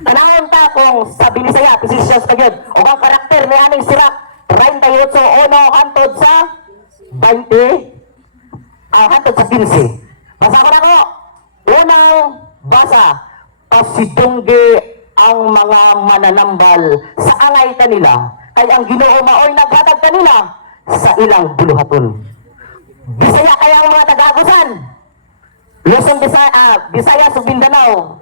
Tanahon ta kung sa Binisaya, positions pa yun. O ang karakter ni Aning Sirak, 38 uno hantod sa 20, hantod sa 15. Basa ko na ko. Unang basa, pasidungge ang mga mananambal sa angay kanila, kay ang Ginoo maoy naghatag kanila sa ilang buluhaton. Bisaya kaya ang mga taga-Agusan, Luzon, Bisaya, Mindanao,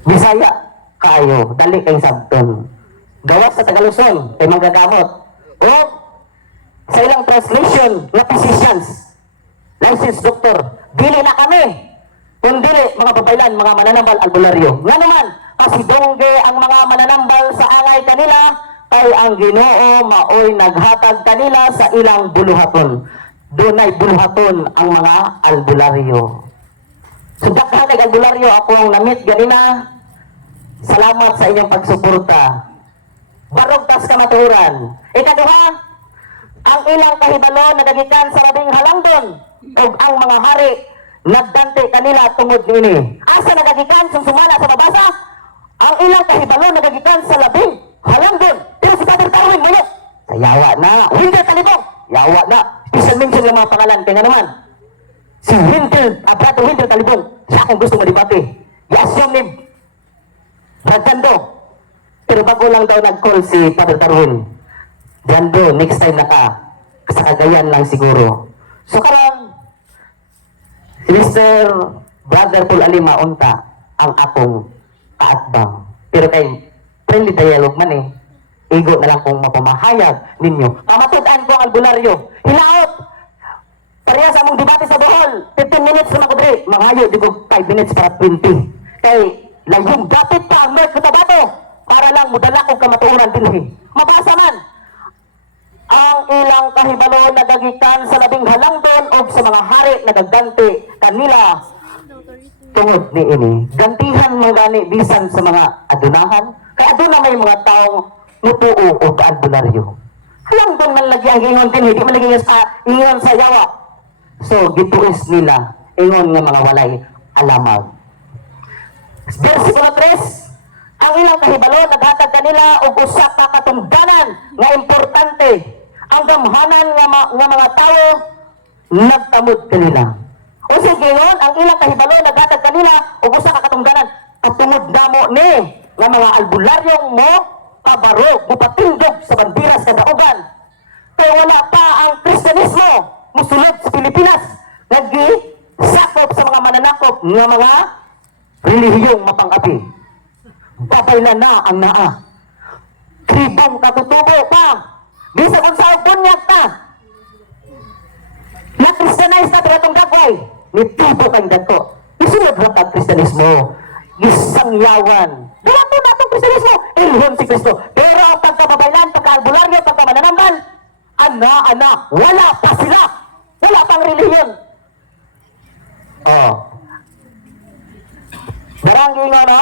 Bisaya kayo, dali kay sabton. Gawas sa Tagaluzon kay magagamot. O sa ilang translation na physicians, licensed doctor, dili na kami. Kung dili, mga babaylan, mga mananambal albularyo. Nga naman, pasidongge ang mga mananambal sa angay kanila, kay ang Ginoo maoy naghatag kanila sa ilang buluhaton. Dunay buluhaton ang mga albularyo. Sudak na kay albularyo, ako ang namit ganina. Salamat sa inyong pagsuporta. Barog tas kamaturan. Ikaduha, ang ilang kahibalo nagagikan sa labing halangdon ug ang mga hari nagdante kanila tungod niini. Asa nagagikan sumala sa babasa? Ang ilang kahibalo nagagikan sa labing halangdon. Pero si Father Darwin mo yawa na. Winter Talibong, yawa na. Special mention ng mga pangalan. Kaya naman, si Brother Winter Talibong, siya akong gusto madibate. Yasyong ni Brad Jando. Pero bago lang daw nag-call si Father Darwin. Jando, next time na ka. Sa Cagayan lang siguro. So karon, si Mr. Brother Paul Alima unta ang akong kaatbang. Pero kay friendly dialogue man eh. Igo na lang kung mapamahayag ninyo. Pamatudan ko ang albularyo. Hilaot! Pareha sa mong debate sa Bohol. 15 minutes na makudri. Mangayo, di ko 5 minutes para 20. Kay layong dapit pa ang Merck Cotabato para lang mudala kong kamatuunan din. Mabasa man. Ang ilang kahibalo nagagikan sa labing halangdon o sa mga hari nagagante kanila tungod ni ini. Gantihan mga gani bisan sa mga adunahan. Kaya doon na may mga taong nutuo o kaalbularyo. Halangdon man lagi ang ingon din, hindi man lagi ingon sa yawa. So, gituis nila, ingon nga mga walay alamaw. Versikulo 3, ang ilang kahibalo naghatag kanila og usa ka katungdanan nga importante. Ang gamhanan nga mga tao nagtamod kanila. O sige yun, ang ilang kahibalo naghatag kanila og usa ka katungdanan. Katungod namo ni nga mga albularyong mo kabarog, mupatindog sa bandiras sa daugan. Kaya wala pa ang Kristyanismo musulod sa Pilipinas. Nag-sakop sa mga mananakop nga mga relihiyong mapang-api. Babay na ang naa. Kribong katutubo pa. Bisa kung saan bunyak ka. Na-Christianize na itong gagaway. Nitibo kang dako. Isunod na ka Kristyanismo. Isang yawan. Dito na itong Kristyanismo. Ilhon si Kristo. Pero ang pagkababaylan, pagka-albularyo, pagka-mananambal, ana, wala pa sila. Wala pang relihiyon. Oh. Darang gingo, no?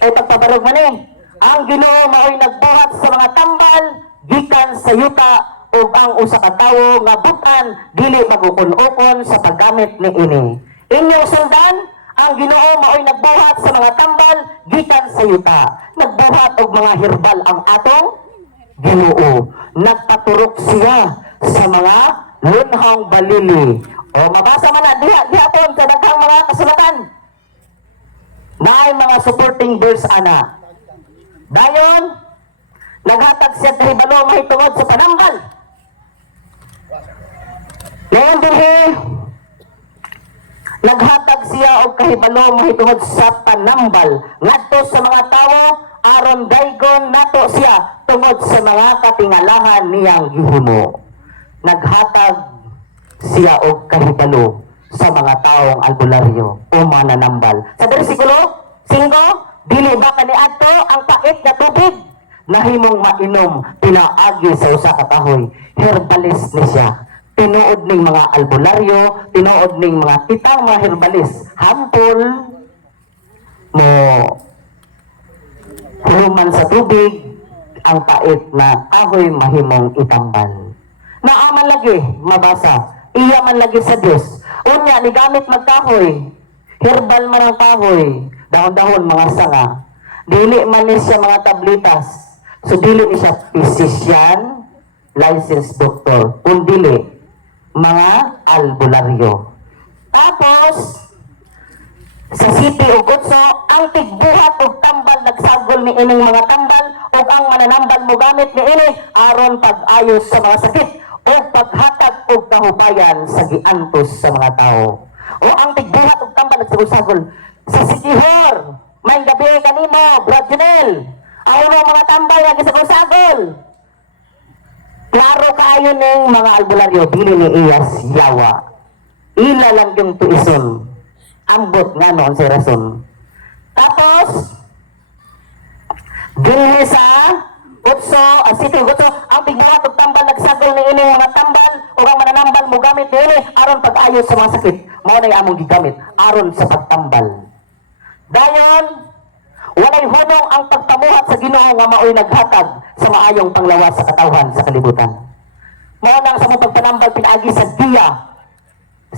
Ay pagpabarog man eh. Ang Ginoo maoy nagbuhat sa mga tambal, gikan sa yuta, ug ang usa ka tawo nga butan dili magukon-ukon sa paggamit ni ini. Inyong sundan, ang Ginoo maoy nagbuhat sa mga tambal, gikan sa yuta. Nagbuhat og mga herbal ang atong Ginoo. Nagpaturok siya sa mga lunhang balili. O mabasa man na diha aton sa daghang mga kasulatan. Naay mga supporting verse ana. Dayon, naghatag siya kahibalo mahitungod sa panambal. Ngayon dinhi, naghatag siya og kahibalo mahitungod sa panambal ngadto sa mga tawo aron daygon nato siya tungod sa mga katingalahan niyang gihimo. Naghatag siya og kahibalo sa mga taong albularyo o mananambal. Sa versikulo 5, dili ba kaniadto ang pait na tubig nahimong mainom pinaagi sa usa ka kahoy. Herbalist ni siya. Tinuod ning mga albularyo, tinuod ning mga kitang mga herbalist. Hampol mo huluman sa tubig ang pait na kahoy mahimong itambal. Naaman lagi mabasa. Iya man lagi sa Dios. Unya ni gamit magkahoy. Herbal man ang kahoy. dahon-dahon mga sanga. Dili man ni siya mga tablitas. So dili ni siya physician, licensed doctor. Kung dili, mga albularyo. Tapos, sa City of Gutso, ang tigbuhat og tambal nagsagol ni ining mga tambal ug ang mananambal mo gamit ni ini aron pag-ayos sa mga sakit o paghatag og kahubayan sa giantos sa mga tao. O ang tigbuhat og tambal nagsagol-sagol sa Sikihor, may gabi kanimo, Brad Junel. Ang mga tambal nga gisagol-sagol. Klaro kayo ning mga albularyo, dili ni Iyas yawa. Ila lang yung tuison. Ambot nga noon sa rason. Tapos, dili sa Gutso, City of Gutso, ang tigbuhat og tambal nagsagol ni ining mga tambal o ang mananambal mo gamit dili aron pag-ayos sa mga sakit. Mao na among gigamit aron sa pagtambal. Dayon, walay hunong ang pagpamuhat sa Ginoo nga maoy naghatag sa maayong panglawas sa katawhan sa kalibutan. Mao nang sa mong pagpanambal pinaagi sa Diya,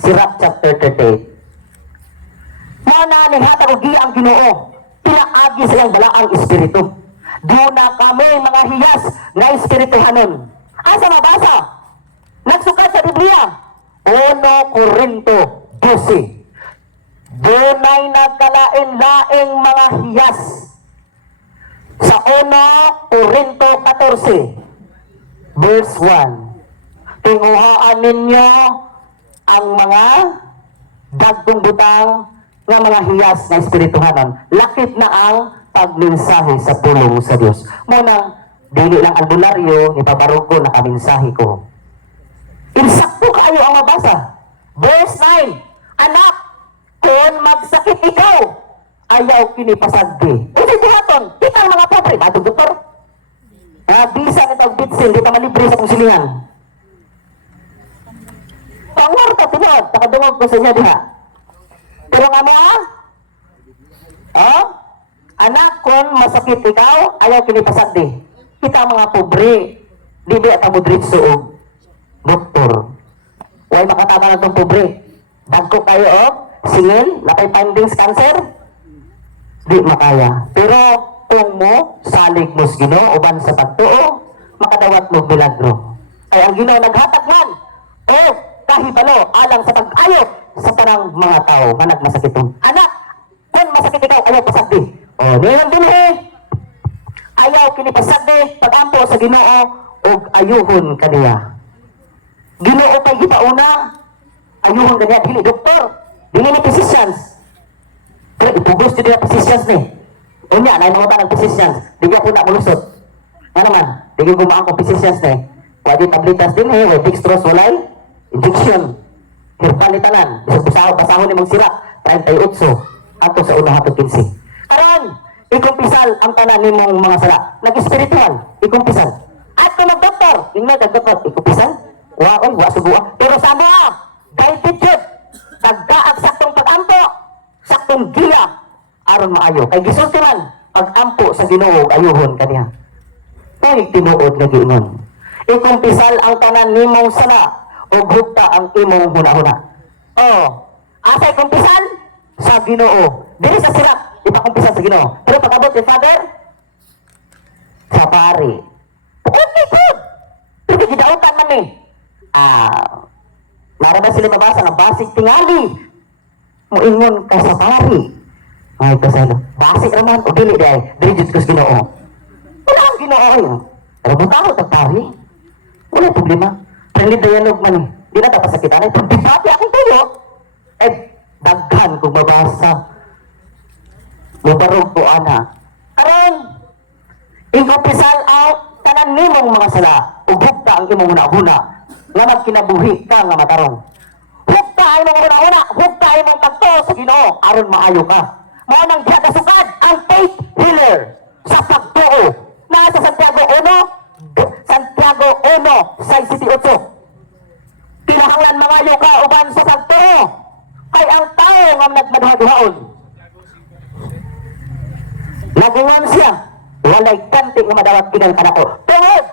Sirach chapter 38. Mao na naghatag og Diya ang Ginoo, pinaagi sa iyang balaang espiritu. Doon na kami mga hiyas na espirituhanon. Asa mabasa? Nagsukat sa Biblia. 1 Korinto 12. Doon ay nagkalain-laing mga hiyas. Sa 1 Korinto 14, verse 1. Tinguhaan ninyo ang mga dagkong butang ng mga hiyas na espirituhanon. Lakip na ang pagmensahe sa pulong sa Dios. Muna, dili lang albularyo, ipabarog ko na kaminsahe ko. Insakto kayo ang mabasa. Verse 9, anak, kung magsakit ikaw, ayaw kinipasagdi. Kasi tihaton, kita ang mga pobre, matong doktor. Bisa nito ang bitsin, di ka malibre sa kong silingan. Pangwar ka tunod, takadungog ko sa inyo diha. Pero nga mo, anak, kung masakit ikaw, ayaw kinipasagdi. Kita mga pobre, di ba tamudritso o doktor. Huwag makatama na itong pobre. Dagko kayo o singil, nakay findings cancer, di makaya. Pero kung mo, salig mo sa Ginoo, uban sa pagtuo, makadawat mo milagro. Ay ang Ginoo naghatag man, o kahibalo, alang sa pag-ayok sa parang mga tao, nga nagmasakitong. Anak, kung masakit ikaw, ayaw pasagdi. O, nilang dili, ayaw kinipasagdi, pag-ampo sa Ginoo, o ayuhon kaniya. Ginoo pa'y gipauna, ayuhon kaniya, dili doktor, dili ni physicians. Pero ipugos dito na physicians ni. Unya, na yung mga physicians, di ka po na mulusot. Nga naman, di ka gumaan kong physicians ni. Wadi tablitas din eh, dextrose walay, injection, herbal itanan, basahon ni mong sirap, 38, ato sa unang hatod 15. Karon, ikumpisal ang tanan ni mong mga sala. Nag-spiritual, ikumpisal. At kung mag-doktor, yung nag-doktor, ikumpisal. Oy, wa subuha. Pero sama, guided yun. Nagdaag saktong pag-ampo, saktong giya, aron maayo. Kay gisulti man, pag-ampo sa Ginoo, ayuhon kaniya. Uy, tinuod na giingon. Ikumpisal ang tanan ni mong sala, o hugta ang imong huna-huna. Asa ikumpisal? Sa Ginoo. Dili sa sirap, ipakumpisal sa Ginoo. Pero pag-abot ni Father, sa pari. Okay, good. Pero gidautan man eh. Narabas sila mabasa ng basig tingali. Muingon ka sa pari. Ay, kasalo. Basig naman, o dili day. Dili jud ko sa Ginoo. Wala ang Ginoo yun. Pero butahot ang pari. Wala problema. Friendly dialogue man eh. Di na tapos sa kita na. Pag dibati akong tuyo, daghan kung mabasa. Mubarog ko, ana. Karon, ikupisal out tanan nimong mga sala. Ugugta ang imong una-una. Nga magkinabuhi ka nga matarong. Hugta ang imong una-una. Hugta ang imong pagto sa Ginoo. Aron maayo ka. Mao nang diha kasukad ang faith healer sa pagtuo. Nasa Santiago 1, sa City 8. Kinahanglan mangayo ka uban sa pagtuo. Ay ang tao nga nagmadhaduhaon. Nagungan siya. Walay kanti nga madawat kinang kanako. Tungod!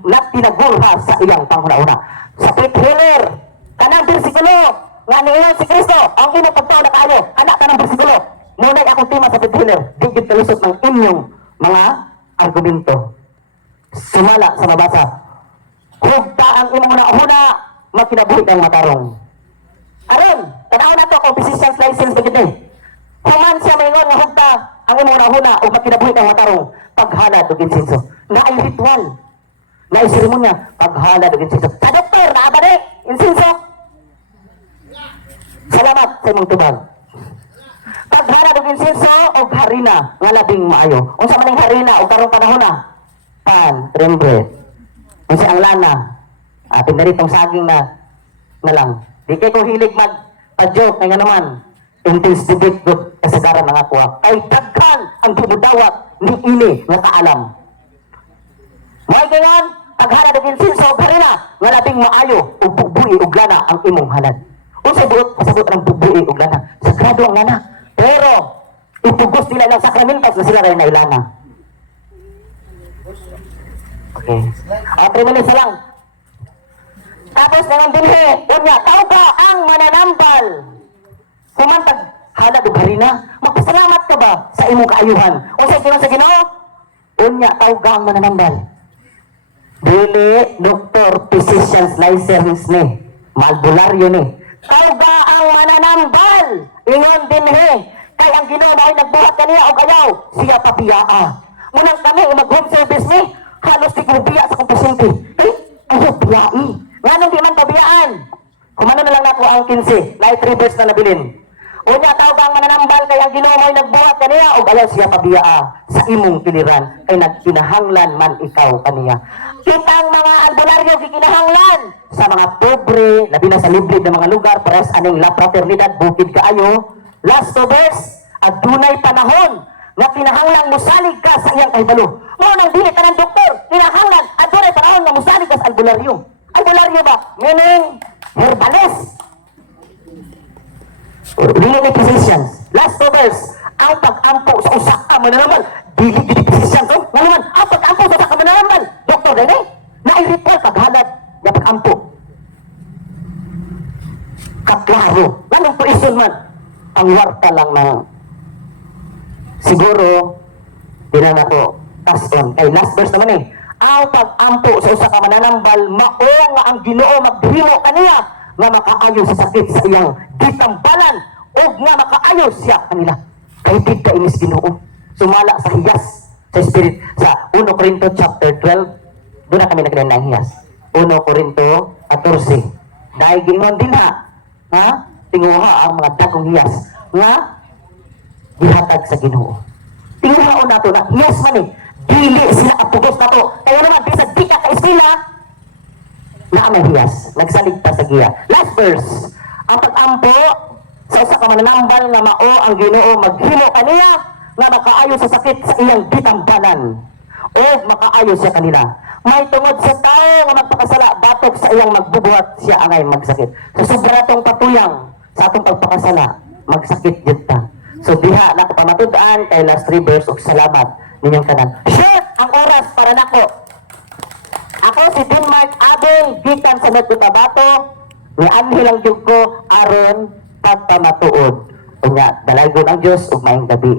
Nagtinagurha sa iyang panghuna-una. Sa faith healer, kanang bersikulo, nga niingon si Kristo, ang imong pagtao na kaayo, anak ka ng bersikulo. Ngunit akong tema sa beginner, di gyud kalusot ng inyong mga argumento. Sumala sa mabasa. Hugta ang imong una-una, makinabuhi kang matarong. Aron, tanaw na to kung physician's license ba gid. Human siya maingon nga hugta ang imong una-una o makinabuhi kang matarong paghalad og insenso. Na ay ritual. Na ay seremonya paghalad og insenso. Sa doktor naa ba ni insenso? Salamat sa imong tubag. Paghalad og insenso og harina nga labing maayo. Unsa man ang harina og karong panahon na? Pan, trembre. Unsa ang lana? Atin na ritong saging na lang. Di kay ko hilig mag-joke kaya naman. Intense debate good kasagaran mga kuha. Kay daghan ang bumudawat ni ini nga kaalam. May ganyan, paghalad og insenso og harina nga labing maayo ug bubuhi og lana ang imong halad. Unsay buot pasabot ang bubuhi og lana? Sagrado ang lana. Pero itugos nila ng sakramentos na sila rin na ilana. Okay. 3 minutes lang. Tapos naman dinhi, unya, tao ba ang mananambal? Humantag halad og harina, magpasalamat ka ba sa imong kaayuhan? Unsay kinsa sa Ginoo? Unya, tao ba ang mananambal? Dili doktor, physician's license ni, malbularyo ni. Tao ba ang mananambal? Ingon dinhi, kay ang Ginoo mao'y nagbuhat kaniya og ayaw, siya pabiyaa. Munang kami mag-home service ni, halos di ko biya sa kong pasyente. Ayaw biyai. Nga nung di man pabiyaan. Kumano na lang nato ang 15, na 3 verse na nabilin. Unya, tao ba ang mananambal kay ang Ginoo mo'y nagbuhat kaniya o ayaw siya pabiyaa sa imong kiliran kay nagkinahanglan man ikaw kaniya. Kitang mga albularyo gikinahanglan sa mga pobre, labi na sa liblib ng mga lugar, pares aning la fraternidad, bukid kaayo. Last to verse, adunay panahon nga kinahanglan musalig ka sa iyang kahibalo. Mao nang dili ka ng doktor, kinahanglan adunay panahon nga musalig ka sa albularyo. Albularyo ba? Meaning herbalist. Dili ni physicians. Last to verse, ang pag-ampo sa usa ka mananambal, dili gid physicians to. Nga naman, ang pag-ampo sa usa ka mananambal, doktor din eh. Na ritual paghalad nga pag-ampo. Kaklaro. Ganong tuition man. Ang warta lang na siguro di na nato pass on. Kay last verse naman eh. Ang pag-ampo sa usa ka mananambal, mao nga ang Ginoo magdihimo kaniya nga makaayo sa sakit sa iyang gitambalan o nga makaayo siya kanila. Kay di ka inis Ginoo. Sumala sa hiyas sa spirit sa 1 Corinto chapter 12. Doon na kami nagkaroon ng hiyas. 1 Corinto 14. Dahil gingon din ha? Tinguha ang mga dagong hiyas nga gihatag sa Ginoo. Tinguhaon nato na hiyas man eh. Dili sila apugos nato. Kaya naman, bisa di ka ka-eskwela, na ang hiyas. Nagsaligtas sa giya. Last verse. Ang pag-ampo sa usa ka mananambal nga mao ang Ginoo maghimo kaniya nga makaayo sa sakit sa iyang gitambalan o makaayo siya kanila. May tungod sa tao nga magpakasala batok sa iyang magbubuhat siya angay magsakit. So sobra tong patuyang sa atong pagpakasala magsakit jud ta. So diha na ko pamatud-an kay last 3 verse og salamat ninyong tanan. Short ang oras para nako. Ako si Denmark Abing gikan sa Metro Tabato. Ni anhi lang jud ko aron pagpamatuod. Unya dalaygon ang Dios ug maayong gabi.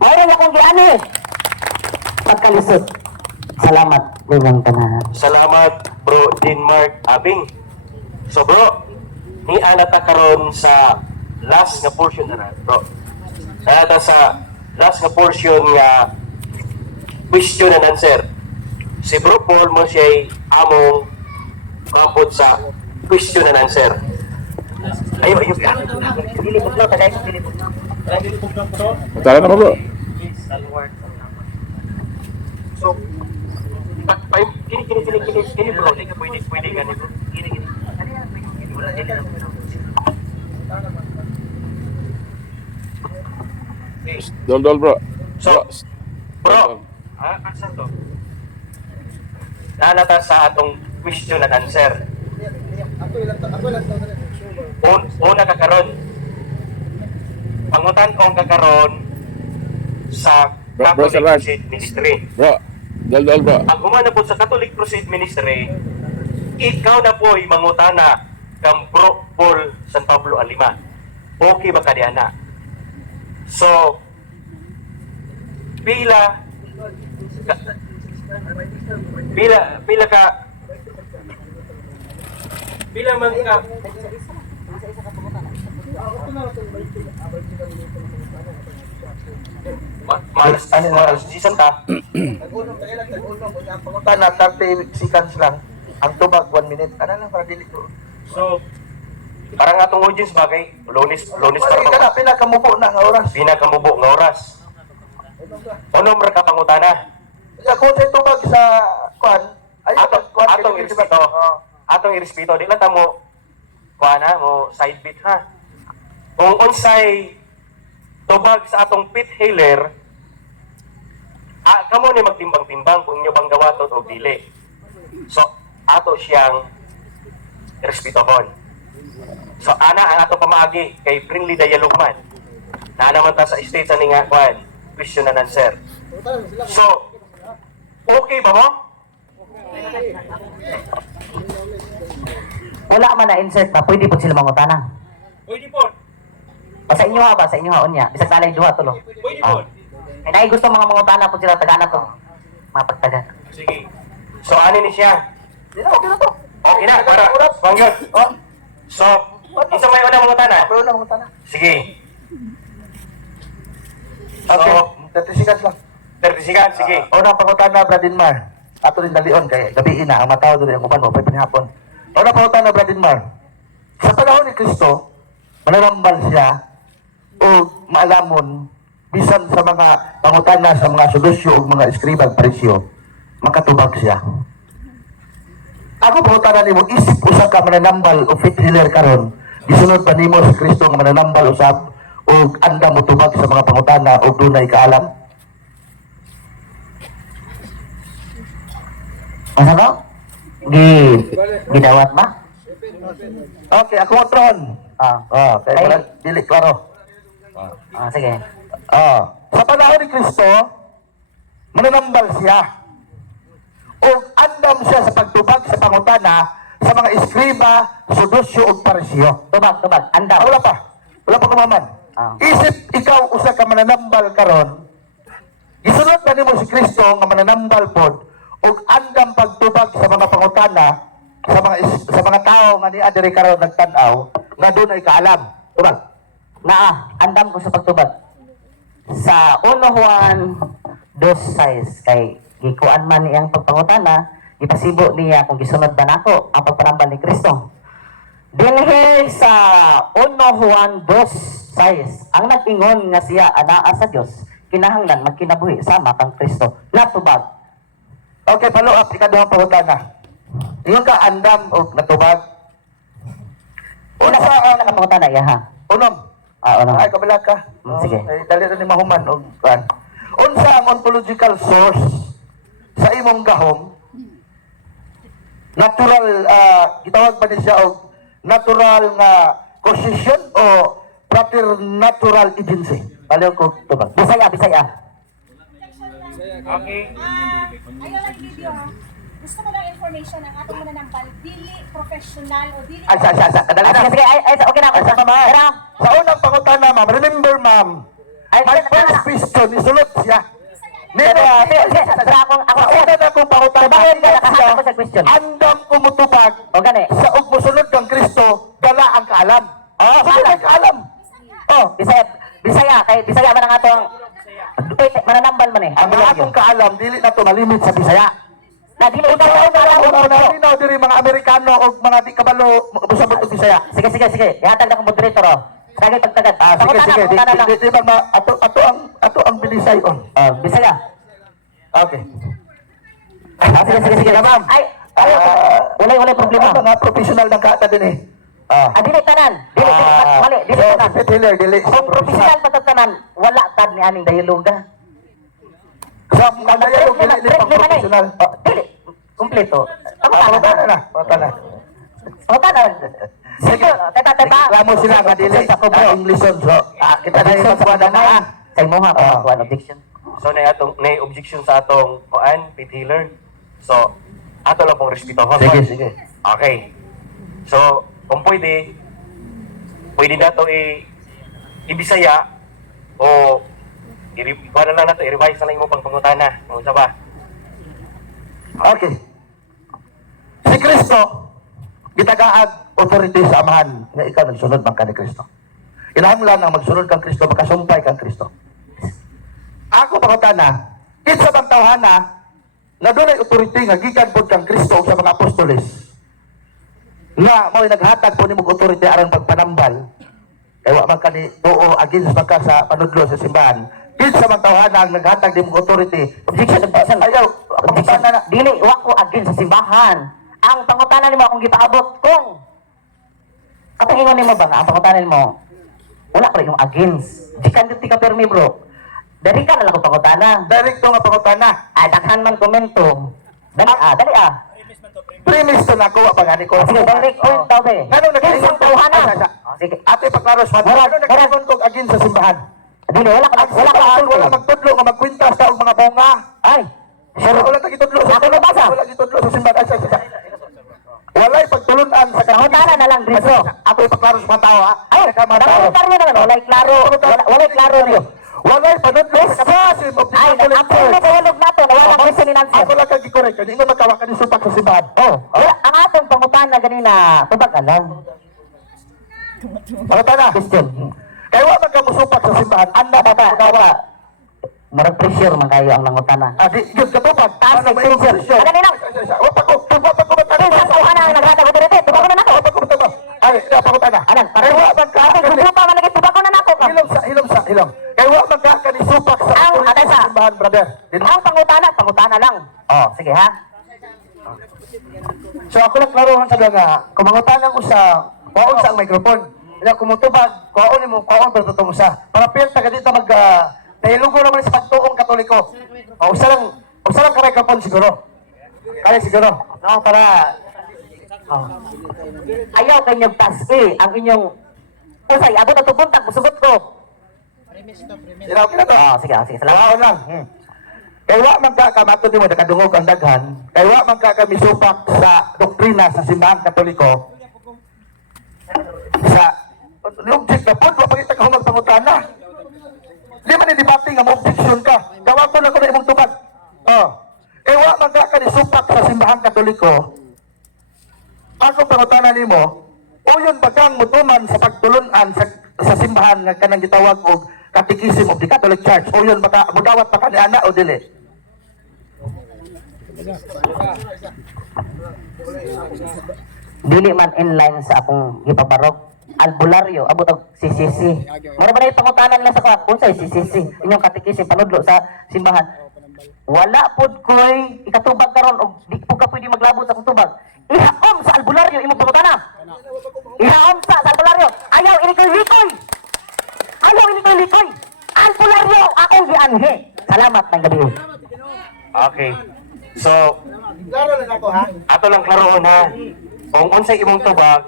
Mayroon akong giani. Pagkalisod. Salamat ninyong tanan. Salamat bro Denmark Abing. So bro, ni ana ta karon sa last nga portion na bro. Ana ta sa last nga portion nga question and answer. Si Bro Paul mo siya'y among kapot sa question and answer. Ayo. Dilipot na, tagay. Tara na ba bro? So, kini bro, pwede gani bro. Kini. Dol bro. So, bro, asa to? Nalata sa atong question and answer. Una kakaron. Pangutan kong kakaron sa Bro, Catholic Sarag. Crusade Ministry. Bro. Dol bro. Ang humana po sa Catholic Crusade Ministry, ikaw na po ay mangutana kang Bro Paul San Pablo Alima. Okay ba ka diyan na? So, pila man ka malas season ka Nag-unong kaya lang, nag-unong. Ang pangutan na 30 seconds lang. Ang tubag 1 minute. Ano lang para dili ko. so parang atong audience bagay lunis para Wala ka na, pinakamupo na nga oras. pinakamubo nga oras ano ra ka pangutana Kaya kung sa tubag sa kwan, ay atong irespeto atong irespeto di lang ta mo kuana mo side beat ha kung unsay tubag sa atong pit healer kamo ni magtimbang-timbang kung inyo bang gawaton o dili so ato siyang irespetohon so ana ang ato pamaagi kay Friendly Dialogman na naman ta sa state sa nga kwan question and answer so okay ba mo? Wala man na insert na, pwede po sila mangutana. Pwede po. Sa inyo ha ba? Sa inyo ha, unya. Bisag talay duha tulo. Pwede po. Ay, naay gusto mga mangutana po sila, tagana to. Mapagtagan. Sige. So, ano ni siya? Okay na to. Okay na, para. Pangyod. So, isa may una mga tana. Pero na mga na. Sige. Okay, So, 30 seconds lang. 30 seconds, sige. Unang pangutan na, Bradinmar. Ato rin dalion kay gabi na ang mataw doon ang uban mo pay panihapon. Unang pangutan na, Bradinmar. Sa panahon ni Kristo, mananambal siya o maalamon bisan sa mga pangutana sa mga sudusyo o mga eskribag parisyo, makatubag siya. Ako pangutan nimo isip usa ka mananambal o fit healer karon, gisunod pa nimo si Kristo nga mananambal usab o anda mo tubag sa mga pangutana o dunay kaalam. Asa ba? Gidawat ba? Okay, ako ang tron. Kaya Ay. wala, dili klaro. Sige. Sa panahon ni Kristo, mananambal siya. O andam siya sa pagtubag sa pangutana sa mga eskriba, sudusyo o parisyo. Tubag. Andam. Wala pa. Wala pa kumaman. Isip ikaw usa ka mananambal karon. Gisunod pa nimo si Kristo nga mananambal pod ug andam pagtubag sa mga pangutana sa mga tao nga niya diri karon nagtan-aw nga dunay kaalam. Tubag. Andam ko sa pagtubag. Sa 1 Juan 2:6 kay gikuan man iyang pagpangutana, ipasibo niya kung gisunod ba nako ang pagpanambal ni Kristo. Dinhi sa 1 Juan 2:6, ang nag-ingon nga siya anaa sa Dios, kinahanglan magkinabuhi sama kang Kristo. Natubag. Okay, follow up ikaduhang pangutana. Ingon ka andam o natubag. Una Unsa sa pangutana iya ha. unom? Ano? Ay, kabila ka. Sige. Ay, dali rin ni mahuman. Unsa ang ontological source sa imong gahom? Natural, gitawag ba niya siya og natural nga causation o preternatural agency? Paliw ko tubag. Bisaya. Okay. Ayaw lang video ha. Gusto ko lang information ang atong mananambal, dili professional o dili. Ay, sa. Kadali na. Sige. Ay, okay na. Ay, sa ma'am. Pero, Sa unang pangutana, ma'am. Remember, ma'am. My first question, isulot siya. pero, sa akong, Sa una na kong pangutana, Bakit ka iyan nakahanap siya, ko sa question? andam kumutubag O gani. sa ugmusunod ng Kristo, dala ang kaalam. Dala ang kaalam. Bisaya, kay Bisaya man ang atong mananambal man eh. Ang mga atong kaalam, dili na to malimit sa Bisaya. Na dili ikaw Una diri mga Amerikano o mga di kabalo busabot og Bisaya. Sige. Ihatag na ko moderator oh. Sige pagtagad. Sige. Di ba ato ang bilisayon. Bisaya. Okay. Sige. ma'am. Ay, wala problema. Ang mga professional ng kata din eh. Dili tanan. Dili tanan. Fit healer, dili. Kung professional patatanan, wala tad ni aning dialoga. Sa mga dayalog, dili ni pang professional. Dili. Kompleto. Pangutana na. Tanan. Sige, teta. Reklamo sila nga dili ang Englisyon. So, kita na yung magkuha na. Sa imo ha, one objection. So, na objection sa atong pit healer. So, ato lang pong respeto. Sige. Okay. So, kung pwede na to ibisaya o ikuha na lang na to, i-revise na lang mo pang pangutana. Kung isa ba? Okay. Si Kristo, gitagaag authority sa amahan nga ikaw nagsunod man ka ni Kristo. Kinahanglan ang magsunod kang Kristo, makasumpay kang Kristo. Ako pangutana, kitsa bang tawhana na doon ay authority nga gikan pod kang Kristo ug sa mga apostoles nga mo'y naghatag po ni mong authority aron pagpanambal kay wa man ka ni tuo against man ka sa panudlo sa simbahan. Kitsa bang tawhana ang naghatag ni mong authority Objection. ayaw pangutana na Dili, wa ko against sa simbahan. Ang pangutanan nimo akong gipaabot kung katong ingon nimo ba nga ang pangutanan mo wala ko yung against. Di ka ka permi bro. Dari ka na lang ko pangutana. direkto nga pangutana. Ay, daghan man komento. Dali ah. Premise to nako wa pangani ko. Sige, direct point daw be. Ngano nagkaingon ko tawhana. Sige. Ate paklaros man. Ano nagkaingon ko agin sa simbahan? Dili, wala ka Ang simbahan wala magtudlo nga magkwintas ka og mga bunga. Ay, Sir, wala tagitudlo sa Ako nabasa. Wala tagitudlo sa simbahan. Walay pagtulunan sa pangutana na lang dito. Ako ipaklaros man tao ha. Ay, nangungutaryo naman. Walay klaro. Walay klaro niyo. Walay panudlo sa kapasim of the Ay, Catholic ang Church. pawalog nato na wala question and answer. Ako lang kang gikorek. Hindi ko makawa ka ni supak sa simbahan. Oh, wala ang atong pangutana ganina. Tubag alam. Pangutana. Question. Kaya wa man ka musupak sa simbahan. Anda ba Baba, baba. Marag pressure man kayo ang nangutana. di yun katupad. Taas Ano ng may pressure. pressure? Ano nila? Wa pa ko Ay, sa tawhana ang naghatag ko dito. Tubag na nako. Ay, pangutana. Anan, Kaya wa man ka Ate, gusto pa man lagi tubag na nako ka. hilom. Kaya wa man ka ni supak sa Ang, atay sa. simbahan, brother. Ang pangutana lang. Oh, sige ha. So ako lang klarohan sa nga, kumangutangan ko sa kuwaon sa microphone. Ila kumutubag, kuwaon mo pero totoo mo sa. Para piyang taga dito mag nahilugo naman sa pagtuong Katoliko. O usa lang ka microphone siguro. Kaya siguro. No, para ayaw kanyang taski ang inyong usay abot at tubuntag musugot ko. Ilaw ka na to. Sige, salamat. Kuwaon lang. Kaya wa man ka kamato mo nakadungog ang daghan. Kaya wa man ka kami supak sa doktrina sa simbahan Katoliko. Sa object na po, mapakita ka humag pangutana. Di man i-debate nga mo-objection ka. Gawa ko na ko na imong tubag. Kaya wa man ka ni supak sa simbahan Katoliko. Ako pangutana nimo, uyon ba kang mutuman sa pagtulunan sa simbahan nga kanang gitawag og Catechism of the Catholic Church? Uyon ba ka mudawat pa ka ni ana o dili? Dili man inline sa akong gipabarog. Albularyo, abot og CCC. Mura ba na pangutanan lang sa kwa? Unsay CCC? Inyong katikisim panudlo sa simbahan. Wala pod koy ikatubag karon og di po ka pwede maglabot sa akong tubag. Ihaom sa albularyo imong pangutana. Ihaom sa albularyo. Ayaw ini koy likoy. Ayaw ini koy likoy. Albularyo akong gianhi. Salamat ng gabi. Okay. So, ato lang klaroon ha. Kung unsay imong tubag,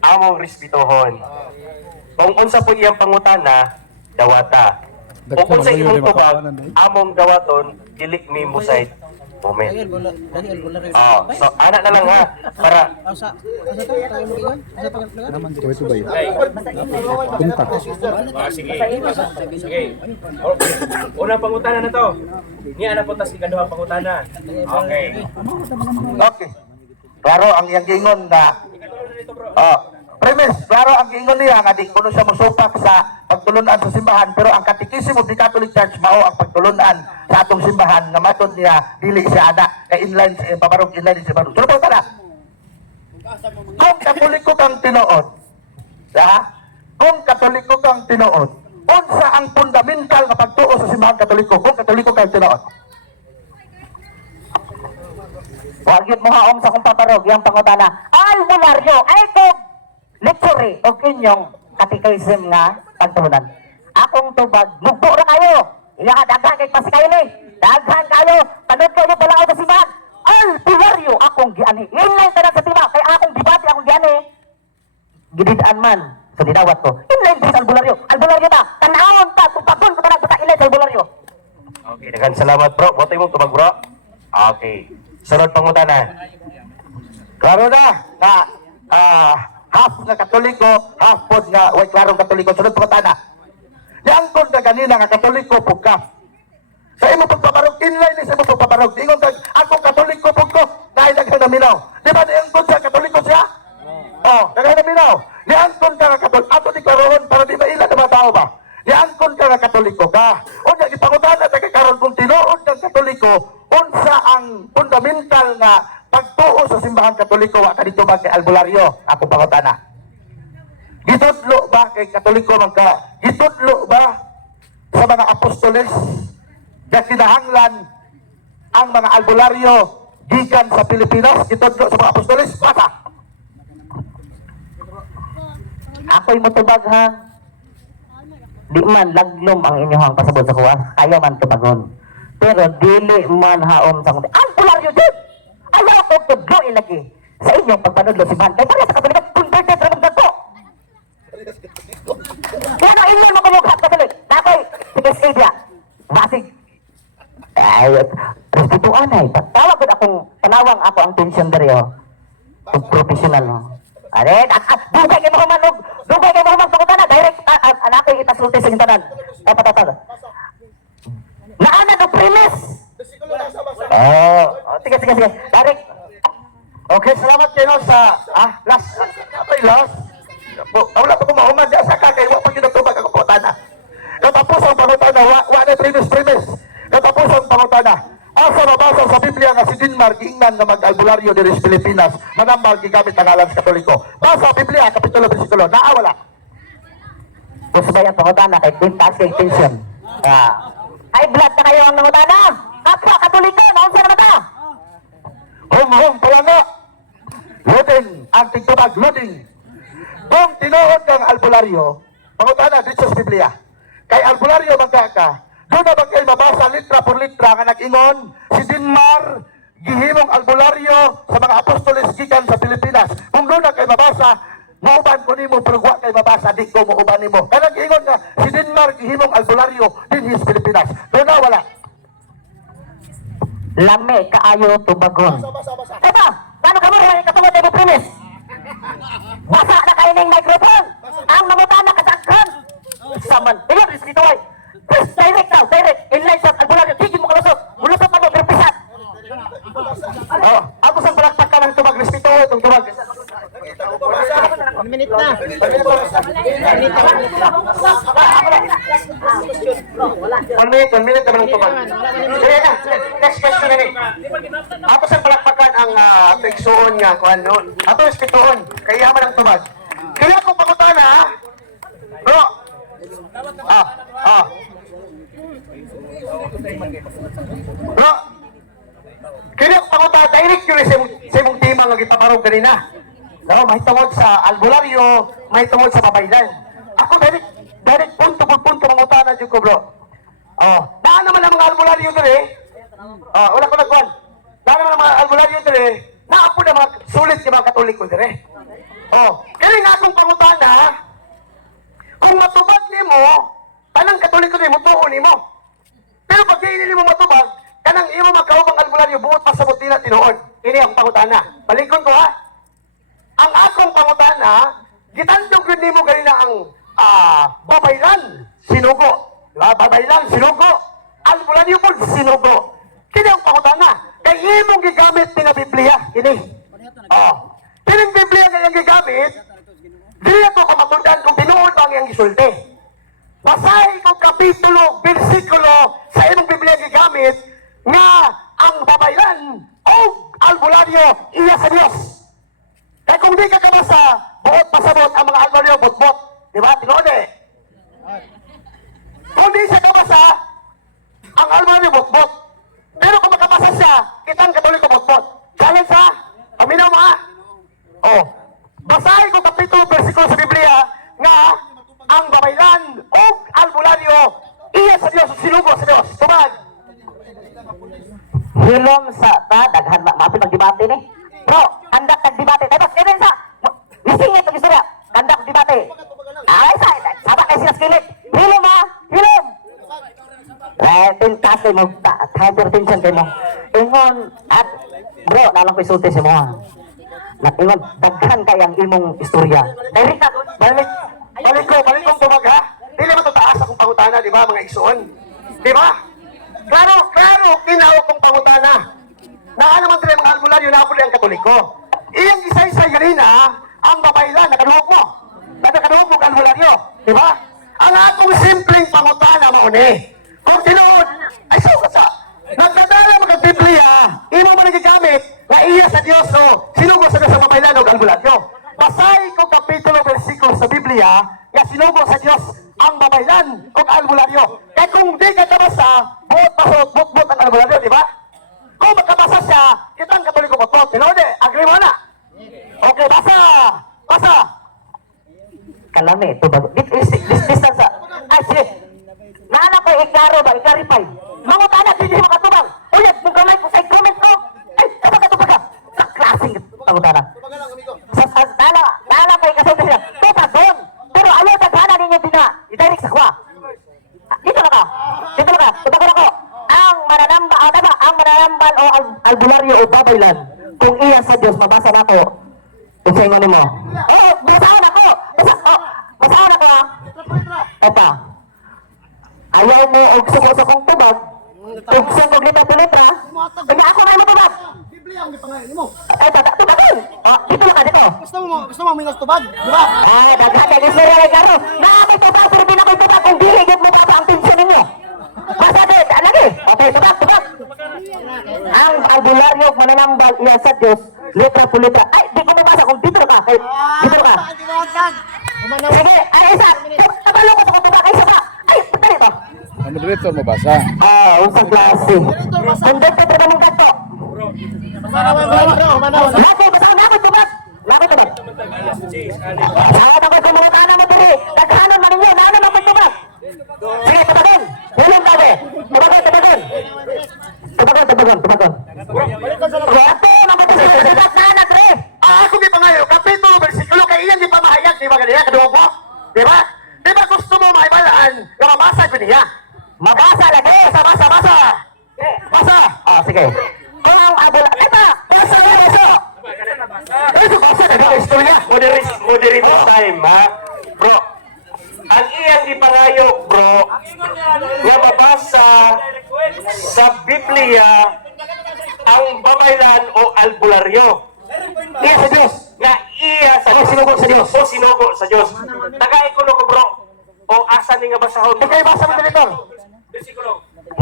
among respetuhon. Kung unsa po iyang pangutana, dawata. Kung unsay imong tubag, among dawaton, dili mi musay comment. So ana na lang ha para Sige. Unang pangutana na to. Ni ana po tas ikaduhang pangutana. Okay. Okay. Klaro ang iyang giingon na premise, klaro ang giingon niya nga di kuno siya mosupak sa pagtulunan sa simbahan, pero ang Catechism of the Catholic Church mao ang pagtulunan sa atong simbahan nga matod niya dili siya ana kay inline sa pabarog inline sa pabarog. Pero pa kung Katoliko kang tinuod, kung Katoliko kang tinuod, unsa ang fundamental nga pagtuo sa simbahan Katoliko kung Katoliko kang tinuod? Wag yun mo haom sa kong paparog, yung pangutana. Albularyo, ay ko, lecture, o inyong catechism nga pagtulunan. Akong tubag, mugbo na kayo. Iya, daghan kay pasikayo ni. Daghan kayo, tanod kayo pala ako sa simbahan. Albularyo, akong giani. Inline ka na sa tiba, kaya akong debate, akong giani. Gididaan man, sa dinawat ko. Inline din sa albularyo. Albularyo na, tanawon ta, tupapon ko na kita inline sa albularyo. okay, daghang salamat bro. Boto imong tubag bro. Okay. Sunod pangutana. Klaro na half nga Katoliko, half pod nga way klarong Katoliko. Sunod pangutana. Niangkon ka ganina nga Katoliko pug ka. Sa imo pagpabarog, inline ni sa imo pagpabarog. Ingon ka, ako Katoliko pug ko, dahil daghang naminaw. Di ba niangkon siya, Katoliko siya? Daghang naminaw. Niangkon ka nga Katoliko. Ato ni karon para di maila na mga tao ba? Niangkon ka nga Katoliko ka. O nga, ipangutana tayo karon kung tinuod ng Katoliko, unsa ang fundamental nga pagtuo sa simbahan Katoliko, wa kadito ba kay albularyo? Ako pangutana. Gitudlo ba kay Katoliko gitudlo ba sa mga apostoles na kinahanglan ang mga albularyo gikan sa Pilipinas? Gitudlo sa mga apostoles? Basta! Ako'y mutubag ha. Di man laglom ang inyong pasabot sa kuha. Ayaw man tubagon. Pero dili man haom sa kuha. Ang pularyo din! Ayaw ko tudloin lagi. Sa inyong pagpanudlo si Van. Kaya para sa Katoliko, converted na magdato. Kaya na inyong makamughat Katolik. Nakoy, tikis India. Basig. Ay, respetuan ay. Tawag ko akong panawang ako ang tension dari oh. Professional no. Aret, dugay kayo mahumanog. Dugay kayo mahumag pagkutana. Direct, anak ko itasulti sa intanan. Patata. Naana do premise. Sige. Direct. Okay, salamat kayo sa last. Last. Wala pa ko mahumad. Sa kakay, wala pa ginatubag ako pangutana. Katapos ang pangutana, wala premise. Katapos ang pangutana. Asa mabasa sa Biblia nga si Dinmar giingnan nga mag-albularyo diri sa Pilipinas, manambal gigamit ang ngalan sa Katoliko. Basa Biblia kapitulo bersikulo, wala. Kusbayan pangutana kay Quintas kay tension. High blood na kayo ang nangutana. Kapwa Katoliko, naunsa na mata. Hong palanga. Loading, ang tigtubag, loading. Kung tinuod kang albularyo, pangutana dito sa Biblia. Kay albularyo magkaka, doon na ba kayo mabasa litra por litra nga nag-ingon si Dinmar gihimong albularyo sa mga apostoles gikan sa Pilipinas. Kung doon na kayo mabasa, mauban ko nimo pero wa kayo mabasa, di ko mauban nimo. Kaya nag-ingon nga si Dinmar gihimong albularyo din sa Pilipinas. Doon na wala. Lame kaayo tubagon. Ito, paano ka mo rin katungod na premise? Basa na kayo ng microphone. Ang nangutana kasagkan. Saman. Tingnan, dito ay. Direct now, direct. Inline sa albularyo. Tigil mo kalusot. Mulusot mo, berpisat. Ako sa palakpakan ng tubag, respeto itong tubag. One minute naman ang tubag. Sige na, next question na ni. Ako sa palakpakan ang teksoon nga, kung ano. Ato respetuon, kaya man ang tubag. Kaya kung pangutana, bro. Bro, kaya kung pangutana, direct yun sa imong tema nga gitabarog kanina. No, may tungod sa albularyo, may tungod sa babaylan. Ako direct punto por punto mangutana jud ko, bro. Daan naman ang mga albularyo dire. Wala ko nagkuhan. Daan naman ang mga albularyo dire. Naapo na mga sulit yung mga Katoliko dire. Kaya nga akong pangutana, kung matubag nimo, tanang Katoliko nimo, tuon nimo. Pero pag hindi mo matubag, kanang imo magkaubang albularyo, buot pasabot nila tinuod. Ini ang pangutana. Balikon ko ha. Ang akong pangutana, gitandog yun nimo ganina ang babaylan, sinugo. Diba? Babaylan, sinugo. Albularyo po, sinugo. Kini ang pangutana. Kaya imong gigamit nga Biblia. Kini. Kining Biblia nga yung gigamit, di ito kamatundan kung tinuod ang iyang gisulti. Basahin kong kapitulo, versikulo sa imong Biblia gigamit nga ang babaylan o albularyo iya sa Diyos. Kaya kung di ka kabasa, buot pasabot ang mga albularyo, bot-bot. Diba? Tinood eh. Kung di siya kabasa, ang albularyo, bot-bot. Pero kung makabasa siya, kitang Katoliko, bot-bot. Challenge ha? Paminaw mo ha? Basahin kong kapitulo, versikulo sa Biblia nga ang babaylan o albularyo iya sa Diyos, sinugo sa Diyos. Tumag. Hilom sa daghan maapil magdebate ni. Bro, kandak nagdebate. Tapos kaya sa nisingit ang istorya. Kandak debate. Sabak kayo sila skillet. Hilom ha? Hilom! Tintas kayo mo. Hypertension kayo mo. Ingon at bro, nalang ko isulti sa mo ha. Nakingon, daghan kayang imong istorya. Kay Rika, Balik kong tumag ha. Dili man to taas akong pangutana, di ba, mga igsoon? Di ba? Klaro, tinawag kong pangutana. Naa naman tayo mga albularyo na ang Katoliko. Iyang isa-isa ganina, ang babaylan, nakaduhog mo. Nakaduhog mo albularyo, di ba? Ang akong simpleng pangutana mauni. Kung tinuod, ay sukat sa. Nagdadala mga Biblia, imo mo nagigamit, nga iya sa Diyos o sinugo sa Diyos sa babaylan o albularyo. Basahin ko kapitulo versikulo sa Biblia nga sinugo sa Diyos ang babaylan o albularyo. Kaya kung di ka nabasa, buot ang albularyo, di ba? Kung makabasa siya, kitang Katoliko ko. Tinode, agree mo na. Okay, basa. kalami, tubago. This distance, ay, sige. Naana ko, iklaro ba, iklarify. Mga tanak, hindi mo katubang. Uyat, mong kamay ko sa comment ko. Ay, kapag ka. Sa klaseng pangutana. Sa nala ko, ikasunod siya. Tubagon. Pero ayaw, taghana ninyo i-direct sa kwa. Dito na ka. Tubagon ako. Ang mananambal o albularyo o babaylan. Kung iya sa Diyos, mabasa na ako. Kung sa inyo mo. Oh, basahan ako ha. Opa. Ayaw mo og suko sa kong tubag. Og sungkog litra. Kanya ako na mo tubag. Ay, tubagon. Oh, dito dito. Gusto mo minus tubag, di ba? Ay, daghan kay Sir Ricardo. Naamay tubag, pero di na ko'y tubag kung dili yun mo pa ang tensyon ninyo. Basta lagi. Okay, tubag. Ang albularyo mananambal iya sa Diyos, litra po litra. Ay, di ko mabasa kung dito ka. Dito ka. Sige, ay isa. Tabalo ko sa kung tubag. Ay, isa ka. Ay, punta rito. Ang moderator mabasa. Unsang klase. Kundot ka tayo mong gato. Lako, basahan ako tubag. Saan ako kumulutana mo diri? Naghanon man ninyo, nanon ako tubag. Sige, tubagon. Hulong tabi. Tubagon. Grabe, mamatay sa tubag na anak, re. Ako di pa ngayon, kapitulo, versikulo, kay iyan di pa mahayag, di ba ganyan, kaduwa po? Di ba? Di ba gusto mo maibalaan, na mabasa ko niya? Mabasa lagi. Basa! Sige. Kung ang abula, Basa! Ito basa na ba, istorya? Moderator time, ha? Bro, ang iyang ipangayo, bro, nga mabasa sa Biblia ang babaylan o albularyo. iya sa Diyos. Nga iya sa sinugo sa Diyos. O sinugo sa Diyos. Taga-ikulo ko, bro. O asa ni nga basahon. Ikaw basa mo dito.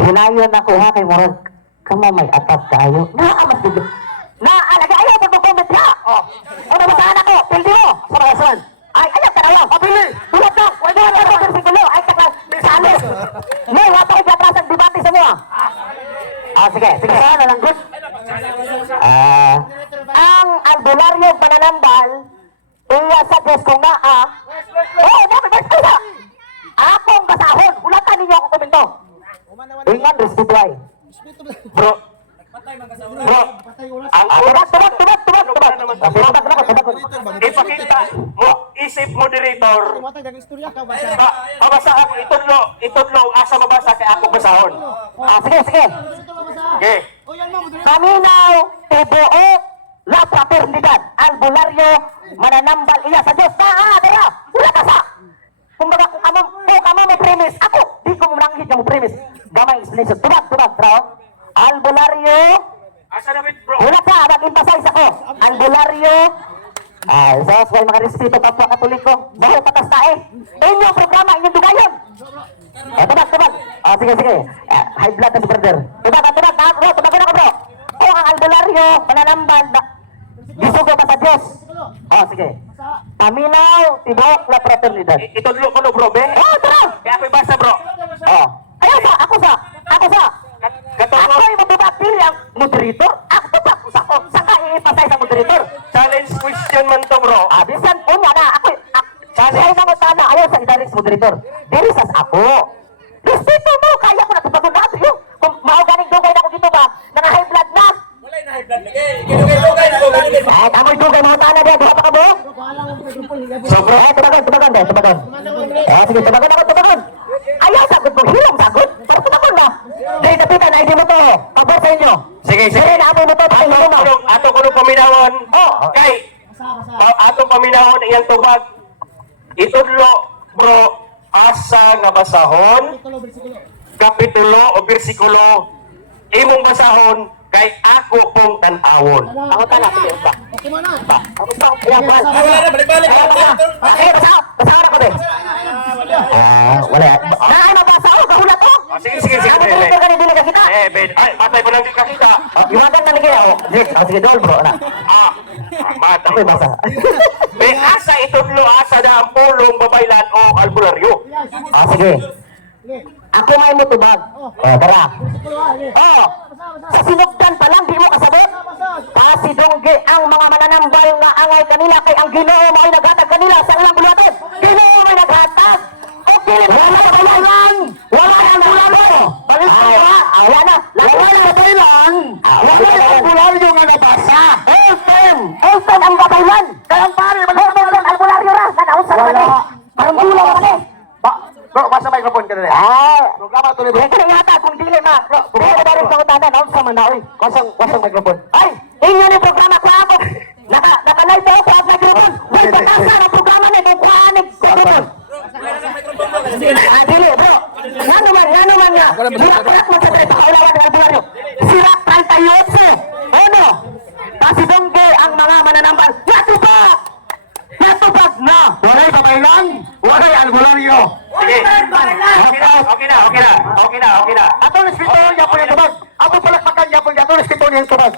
Hinayon ako ha kay Murag. Kamo may atat kayo. Naamat dito. Naalaga ayaw pag-comment ha. O nabasahan ako. Pildi mo. Saan? Ay, ayaw ka na lang. Pili. Tulad na. Wala na ako versikulo. Ay, takal. Salis. May wata ko gatras ang debate sa mga. Sige. Saan na lang, good. Ang albularyo pananambal, iya sa Diyos kong naa. Dami, verse akong basahon. Ulatan ninyo ako komento. Ingan, respetuay. Bro, ang oras ipakita mo, isip moderator, mabasa ako, itudlo, asa mabasa kay ako basahon. Sige. Okay. Kaminaw, tibuok, la fraternidad, albularyo, mananambal iya sa Diyos. Dara, wala ka sa. Kumbaga kung kamo may premise, ako, di ko mo nanghit yung premise. Gamay explanation, tubag, bro. Albularyo, Asa na bit, bro? wala ka, mag-emphasize ako. Albularyo, sa may mga respeto kapwa Katoliko, dahil patas tae. Inyong programa, inyong dugayon. Tubag. Sige. High blood na si brother. Tubag ako, bro. Kung ang albularyo, mananambal, gisugo ba sa Diyos? Sige. Paminaw, tibok, la fraternidad. Itudlo ko no, bro, be? Tara! Kaya ako'y basa, bro. Ako sa. Katulog. Ako yung matubapil ang moderator. Ako ba? Saka i-emphasize ang moderator. Challenge question man to, bro. Bisan, unya na. Sa'yo na mo sana. Ayaw sa idalis moderator. Dirisas ako. Respeto mo. Kaya ko na tubagon na. Kung mauganing dugay na ako dito ba, nang high blood na. Kamoy dugay mo sana diya. Duha pa ka mo? So, bro, tubagon. Sige, tubagon. Ayaw sagot mo. Hilang sagot. Para tubagon na. Dahil kapitan, ID mo to. Pabor sa inyo. Sige. Sige, naamoy mo to. Ato ko no paminawon. Oh. Kay, minahon iyang tubag. Itudlo, bro, asa nga basahon, kapitulo o bersikulo, imong basahon, kay ako pong tanawon. Ako tala, sige, ba? Okay mo na. Ako pa, kaya ba? Balik-balik. Sige, basa ko din. Wala. Ano basa ko? Kahulat ko? Sige, sige, sige. Ano dito ka nila kita? Ay, patay pa lang di kakita. Iwagan na nila. Sige, dol bro. Mata. Ako basa. May asa itudlo, asa na ang pulong babaylan o albularyo. Sige. Ako may mutubag. Tara. Sa sinugdan pa lang, di mo kasabot. Pasidonggi ang mga mananambal nga angay kanila kay ang Ginoo may naghatag kanila sa ilang bulatin. Ginoo may naghatag. Okay, wala na kailangan. Wala na kailangan. Balik ka. Wala na. Wala na kailangan. Wala na albularyo nga nabasa. Elton ang babaylan. Kaya pare, Elton albularyo ra. Nanaon sa kanya. Parang gulo ka na. Bro, basa microphone ka na rin. Programa tuloy, bro. Ito na yata kung dili na. Dili na rin sa utanda. Naon sa manaoy. Wasang microphone. Ay! Inyo ni programa ko ako. Nakalay daw sa microphone. Wala ba kasa ang programa ni Bukanig microphone. Dili, bro. Nga naman nga. Sira-kulat mo sa tayo. Pakailawan ng albularyo. Sira 38. Ano? Pasidongge ang mga mananambal. Natubag! Natubag na! Walay babaylan! Walay albularyo! Sige. Okay na. Atong respeto niya po yung tubag. Atong palakpakan niya po niya. Atong respeto niya yung tubag.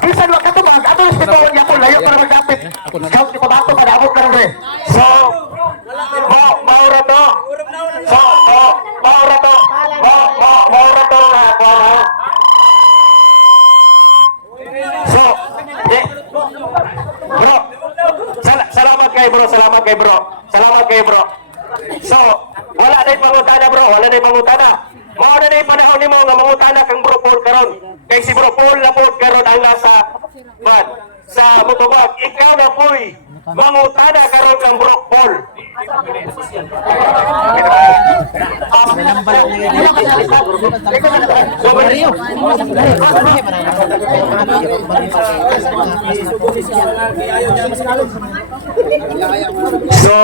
Bisan wag ka tubag. Atong respeto niya po. Layo para magkapit. Scout ni Pabato ka na. Abot ka na rin. So, maura to. So, maura to. Maura to. So, bro, salamat kay bro. So, wala na yung pangutana bro, Mao na yung panahon ni mo nga mangutana kang bro Paul karon. Kay si bro Paul na po karon ang nasa sa mutubag. Ikaw na po'y mangutana karon kang bro Paul. So,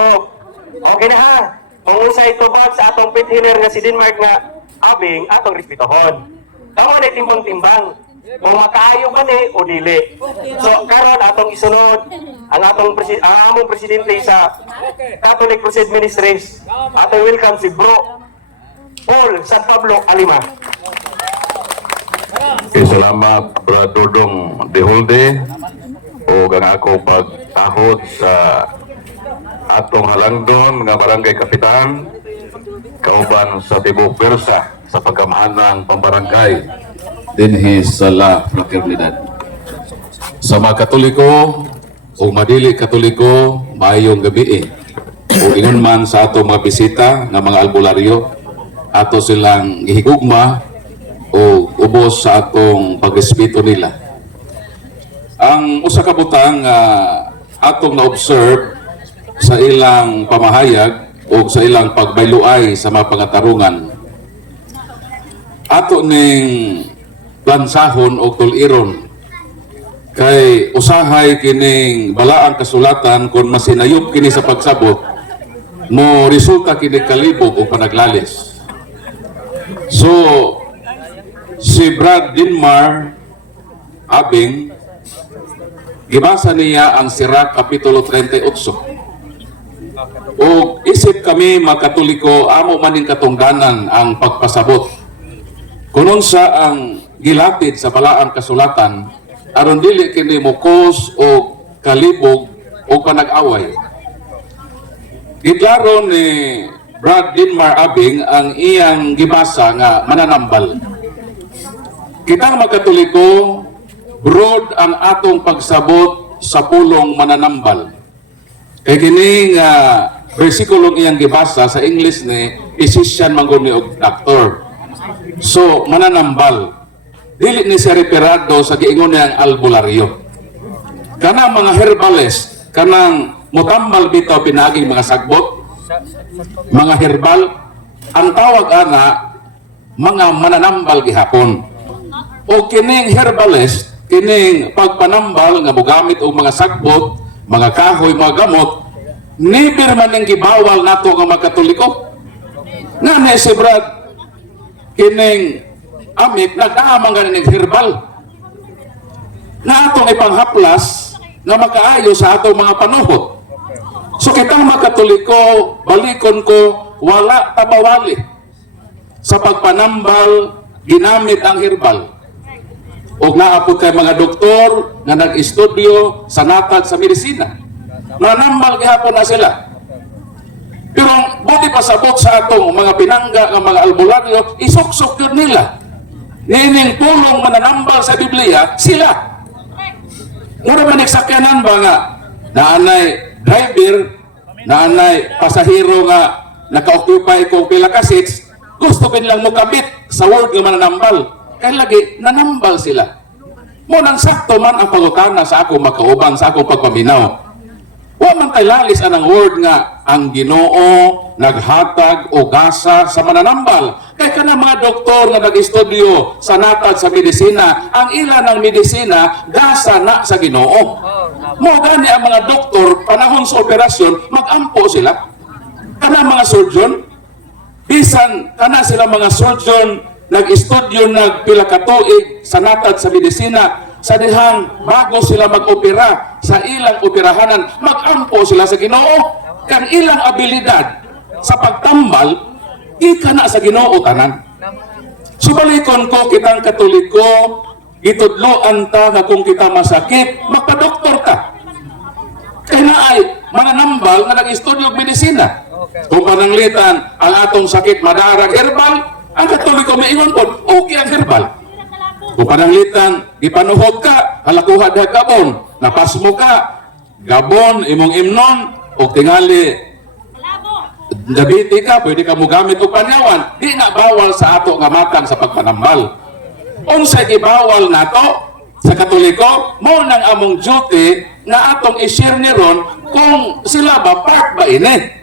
okay na ha. Kung usay tubag sa atong pithiner nga si Denmark nga abing atong respetohon. Tama na timbang-timbang. Kung makaayo ba ni o dili. So, karon atong isunod ang among presidente sa Catholic Crusade Ministries. Atong welcome si Bro Paul San Pablo Alima. Salamat, Brad Dodong Deholde, o ang ako pagtahod sa atong halangdon nga barangay kapitan, kauban sa Tibok Persa sa pagkamahanang pambarangay dinhi sa La Fraternidad. Sa mga Katoliko o madili Katoliko, maayong gabi o ingon man sa atong mga bisita nga mga albularyo, ato silang gihigugma o ubos sa atong pagrespeto nila. Ang usa ka butang atong na-observe sa ilang pamahayag o sa ilang pagbayloay sa mga pangatarungan, ato ning plansahon o tuliron kay usahay kining balaang kasulatan kung masinayop kini sa pagsabot mo resulta kini kalibog o panaglalis. So si Brad Dinmar Abing, gibasa niya ang Sirach Kapitulo 38. O isip kami mga Katoliko, amo maning katungdanan ang pagpasabot. Kunon sa ang gilatid sa balaang kasulatan, aron dili kini mukos o kalibog o panag-away. Giklaro ni Brad Dinmar Abing ang iyang gibasa nga mananambal. Kitang mga Katoliko, broad ang atong pagsabot sa pulong mananambal. Kaya kini nga versikulong iyang gibasa sa English ni physician mangguni og doctor. So mananambal. Dili ni siya referado sa giingon niyang albularyo. Kanang mga herbalist, kanang mutambal bitaw pinaging mga sagbot, mga herbal, ang tawag ana mga mananambal gihapon. O kining herbalist, kining pagpanambal nga mogamit og mga sagbot mga kahoy, mga gamot, never man yung gibawal nato nga magkatoliko. Nga si Brad, kining amit, nagdaamang ganing herbal. Na atong ipanghaplas na makaayo sa atong mga panuhot. So kitang magkatoliko, balikon ko, wala tabawali sa pagpanambal ginamit ang herbal. O naapod kay mga doktor nga nag-estudyo sa natag sa medisina. Nanambal gihapon na sila. Pero buti pasabot sa atong mga pinangga ng mga albularyo, isuksok yun nila. Nining pulong mananambal sa Biblia, sila. Mura man nagsakyanan ba nga naanay driver, naanay pasahero nga naka-occupy kung pila ka seats, gusto lang mo kabit sa word nga mananambal. Kaya lagi, nanambal sila. Munang sakto man ang pangutana sa ako makauban, sa akong pagpaminaw. Wa man tay lalis anang word nga ang Ginoo naghatag o gasa sa mananambal. Kay kana mga doktor nga nag-estudyo sa natag sa medisina, ang ilan ng medisina gasa na sa Ginoo. Mo gani ang mga doktor panahon sa operasyon magampo sila. Kana mga surgeon, bisan kana sila mga surgeon nag-estudyo nagpila ka tuig sa natag sa medisina, sa dihang bago sila mag-opera sa ilang operahanan, mag-ampo sila sa Ginoo. Kang ilang abilidad sa pagtambal, ika na sa Ginoo tanan. Subalikon ko kitang Katoliko, itudloan ta nga kung kita masakit, magpa-doktor ka. Kaya na ay mga nambal nga nag-estudyo og medisina. Kung pananglitan ang atong sakit madarag herbal, ang Katoliko may ingon po, okay ang herbal. Kung pananglitan, ipanuhod ka, halakuha dahil gabon, napasmo ka, gabon, imong imnon, o tingali, dabiti ka, pwede ka mo gamit o panyawan, di na bawal sa ato nga matang sa pagpanambal. Unsay gibawal nato sa Katoliko, mo nang among duty na atong i-share ni ron kung sila ba part ba ini.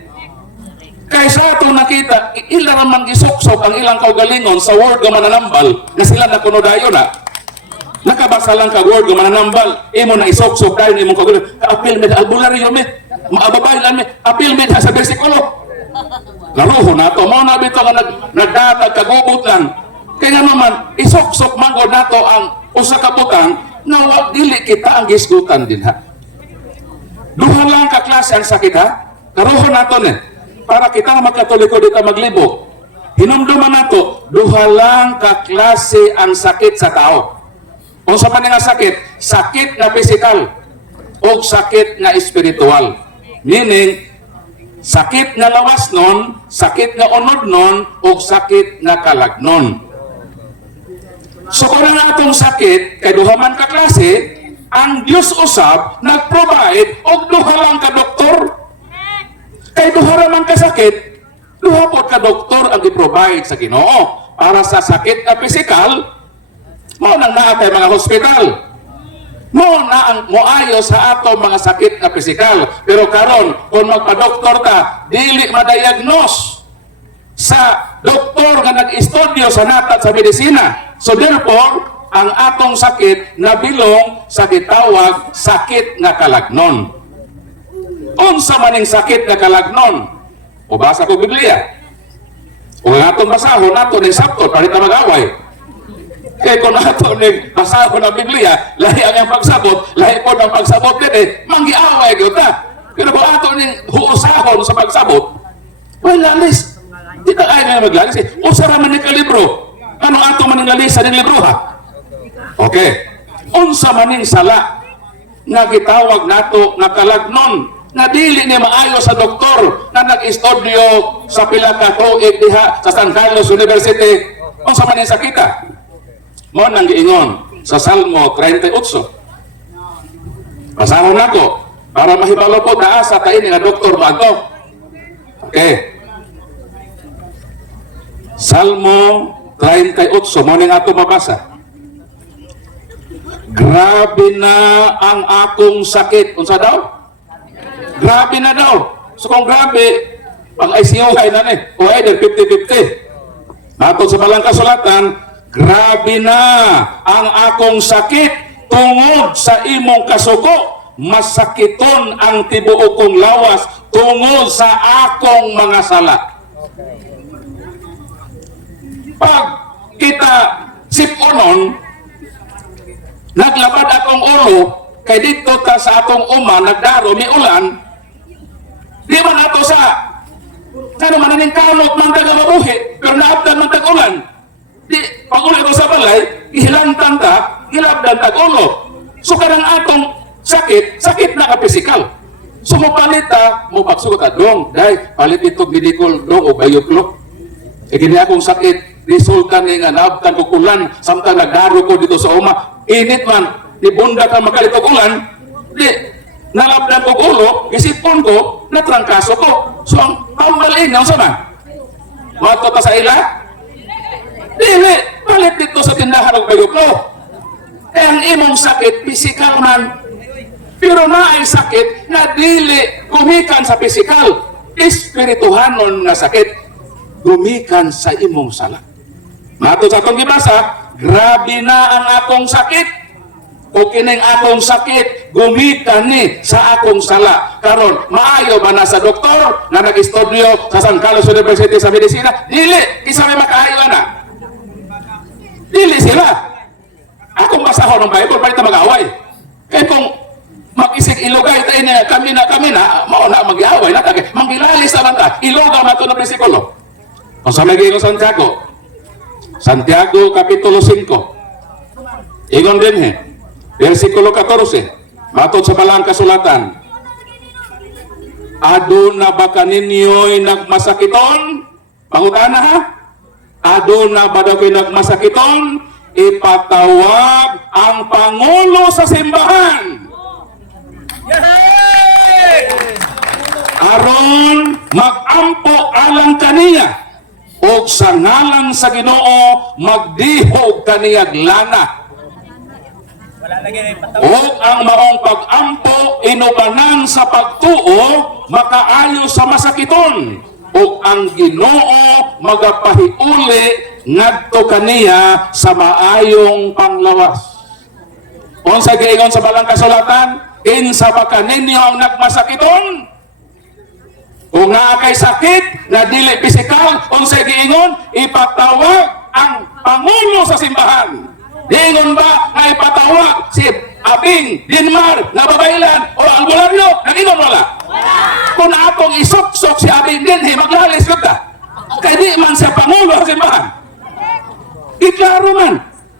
Kaysa atong nakita, ilang man gisuksok ang ilang kaugalingon sa word nga mananambal na sila nakunodayo na. Nakabasa lang ka word nga mananambal, imo na isuksok dahil imong kaugalingon, ka-apil med albularyo med, maababay lang med, apil med sa bersikulo. Laruho na to, mo na bito nga nagdatag kagubot lang. Kaya naman, isuksok manggod na to ang usa ka butang na dili kita ang gisgutan din ha. Duha lang ka klase ang sakit ha, karuho na to ne. Para kita magkatoliko dito maglibo. Hinumduman nato, duha lang ka klase ang sakit sa tao. Kung sa nga sakit, sakit na physical o sakit na espiritual. Meaning, sakit na lawas nun, sakit na unod nun, o sakit na kalagnon. So kung ang atong sakit, kay duha man ka klase, ang Diyos usab, nag-provide, o duha lang ka doktor. Kay duha man kasakit, duha po ka doktor ang i-provide sa Ginoo. Para sa sakit na physical, mo nang naa kay mga hospital. Mo na ang moayo sa ato mga sakit na physical. Pero karon kung magpa-doktor ta, dili ma-diagnose sa doktor nga nag-estudyo sa natag sa medisina. So therefore, ang atong sakit nabilong sa gitawag sakit nga kalagnon. Unsa maning sakit na kalagnon? O basa ko Biblia. O nga itong basahon nato ng Sabto, parita mag-away. Kaya kung nato ng basahon ng Biblia, lahi ang pagsabot, lahi po ng pagsabot din manggi-away yun ta. Pero kung ato ng huusahon sa pagsabot, well, lalis. Di ka ay na maglalis Usa raman ni kalibro. Ano ato maning lalisan ng libro ha? Okay. Unsa maning sala nga gitawag nato nga kalagnon, na dili ni maayo sa doktor na nag-estudyo sa pila ka tuig diha sa San Carlos University. Unsa man yung sakita? Mo nang giingon sa Salmo 38. Basahon nako para mahibalo po taas sa kaini nga doktor bago. Okay. Salmo 38 mo ning ato mabasa. Grabe na ang akong sakit. Unsa daw? Grabe na daw. So kung grabe, pang ICU ay na o either 50-50. Nato sa balang kasulatan, grabe na ang akong sakit tungod sa imong kasuko. masakiton ang tibuok kong lawas tungod sa akong mga sala. Pag kita siponon, naglabad akong ulo, kay dito ta sa atong uma, nagdaro, may ulan, di man ato sa ano man ning kamot man taga mabuhi, pero naabdan man tag-ulan. Di, pag ulan ko sa balay, ihilantan ta, hilabdan tag-ulo. So karang atong sakit, sakit na ka-physical. So mupalit ta, mupagsugot dong, dahil palit itong bidikol dong o bayoklo. E gini akong sakit, resulta ni nga naabdan ko ulan, samtang nagdaro ko dito sa uma, init man, di bunda ka magalit og ulan, di, nalabdan ko ulo, isipon ko, natrangkaso ko. So ang pambalin, ang sama? Mato ta sa ila? Dili, palit dito sa tindahan ng bayoklo. Eh ang imong sakit, physical man. Pero na ay sakit na dili gumikan sa physical. Espirituhanon nga sakit, gumikan sa imong sala. Mato sa atong gibasa, grabe na ang akong sakit. O kining akong sakit, gumikan ni sa akong sala. Karon, maayo ba na sa doktor na nag-estudyo sa San Carlos University sa medisina? Dili, isa may makaayo na. Dili sila. Akong basahon ng Bible, palit na mag-away. Kaya kung mag-isig ilugay tayo niya, kami na, mauna mag-away na, manggilalis naman ta, ilugaw na ito ng presikulo. O sa lagi ko Santiago Kapitulo 5. Igon din versikulo 14, matod sa balang kasulatan, aduna ba kaninyo'y nagmasakiton? Pangutana ha? Aduna ba daw kayo nagmasakiton? Ipatawag ang Pangulo sa simbahan. Aron mag-ampo alang kaniya o sa ngalan sa Ginoo magdihog kaniyag lana. O ang maong pag-ampo inubanan sa pagtuo makaayo sa masakiton o ang Ginoo magapahiuli ngadto kaniya sa maayong panglawas. Unsa giingon sa balang kasulatan? Kinsa ba kaninyo ang nagmasakiton? Kung naa kay sakit na dili pisikal, unsa giingon? Ipatawag ang Pangulo sa simbahan. Dingon ba na ipatawag si Abing, Dinmar, Nababaylan o Albularyo? Nagingon wala? Kung atong isuksok si Abing Dinhi, maglalis ko ta. Kaya di man sa Pangulo sa simbahan. Iklaro man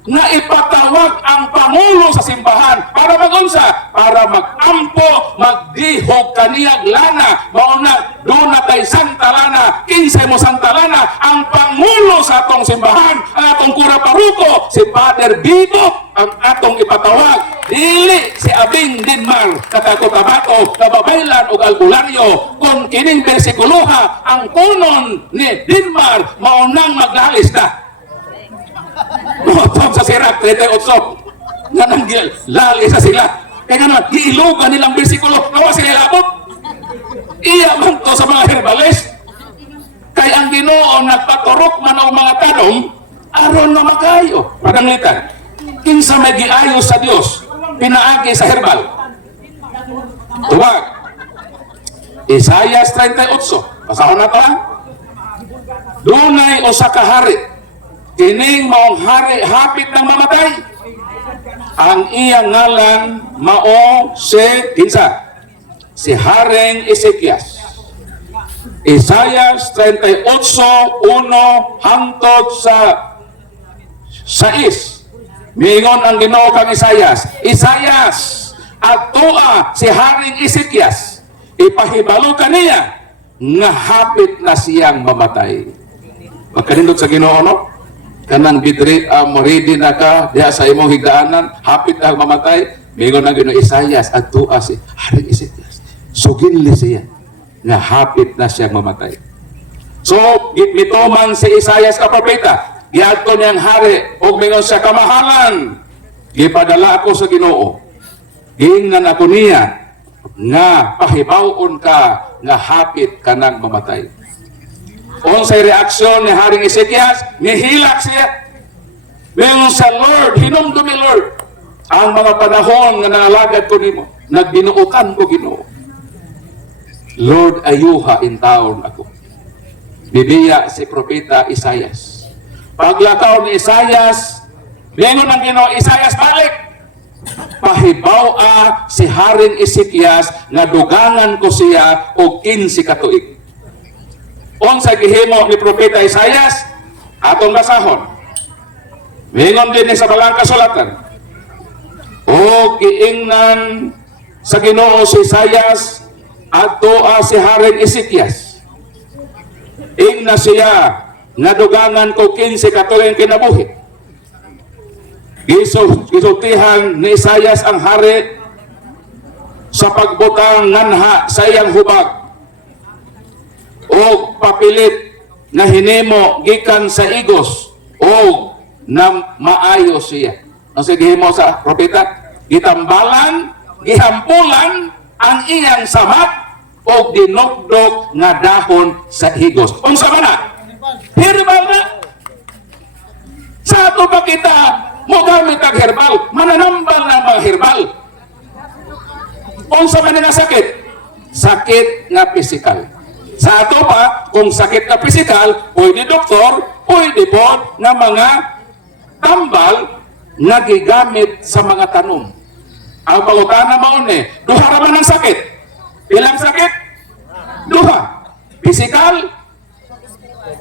na ipatawag ang Pangulo sa simbahan para magunsa, para mag-ampo, magdihog kaniyag lana, mauna doon na tayo Santa Lana, 15 mo Santa Lana, ang Pangulo sa atong simbahan, ang atong kura paruko, si Father Bibo, ang atong ipatawag. Dili si Abing Dinmar, Katakotabato, Nababaylan o Albularyo, kung kining bersikuluha, ang kunon ni Dinmar, maunang maglalis na. Motong sa Sirak 38 nga nanggil lali sa sila kaya nga giilugan nilang bersikulo nawa sila labot iya man to sa mga herbalist kay ang Ginoo nagpaturok man ang mga tanom aron na magayo padanglitan kinsa may giayo sa Dios pinaagi sa herbal tuwag Isaias 38 pasahon na to ha dunay usa ka hari kining maong hari hapit ng mamatay. Ang iyang ngalan mao si kinsa? Si Haring Ezekias. Isaias 38:1 hangtod sa 6. Miingon ang Ginoo kang Isaias. Isaias, atua si Haring Ezekias. Ipahibalo kaniya nga hapit na siyang mamatay. Magkanindot sa Ginoo no? Kanang bidri ready na ka diha sa imong higdaanan hapit na mamatay mingon ang Ginoo Isaias adtua si Haring Ezekias suginli siya nga hapit na siya mamatay. So gitmituman si Isaias ka propeta giadto niyang hari og mingon siya kamahalan gipadala ako sa Ginoo giingnan ako niya nga pahibaw-on ka nga hapit kanang mamatay. Unsay reaksyon ni Haring Ezekias? Nihilak siya. Mingon sa Lord, hinumdumi Lord, ang mga panahon nga nangalagad ko nimo. nagbinuotan ko Ginoo. Lord, ayuha in taon ako. Bibiya si Propeta Isayas. Paglakaw ni Isayas, lingon ng Ginoo, Isayas, balik! Pahibaw si Haring Ezekias nga dugangan ko siya og 15 ka tuig. Unsa gihimo ni Propeta Isayas? Atong basahon. Lingon din sa balang kasulatan. O giingnan sa Ginoo si Isayas adto si Haring Ezekias. Ingna siya nga dugangan ko 15 ka tuig kinabuhi. Gisultihan ni Isayas ang hari sa pagbutang nganha sa iyang hubag o papilit na hinimo gikan sa igos o na maayo siya. Ang sigihimo sa propeta, gitambalan, gihampulan ang iyang samat o dinugdog nga dahon sa igos. Unsa man na? Herbal na. Sa ato pa kita mo gamit ang herbal, mananambal na mga herbal. Unsa man nga sakit? Sakit nga pisikal. Sa ato pa, kung sakit nga pisikal, pwede doktor, pwede po nga mga tambal na gigamit sa mga tanom. Ang pangutana maun duha ra man ang sakit. Ilang sakit? Duha. Pisikal,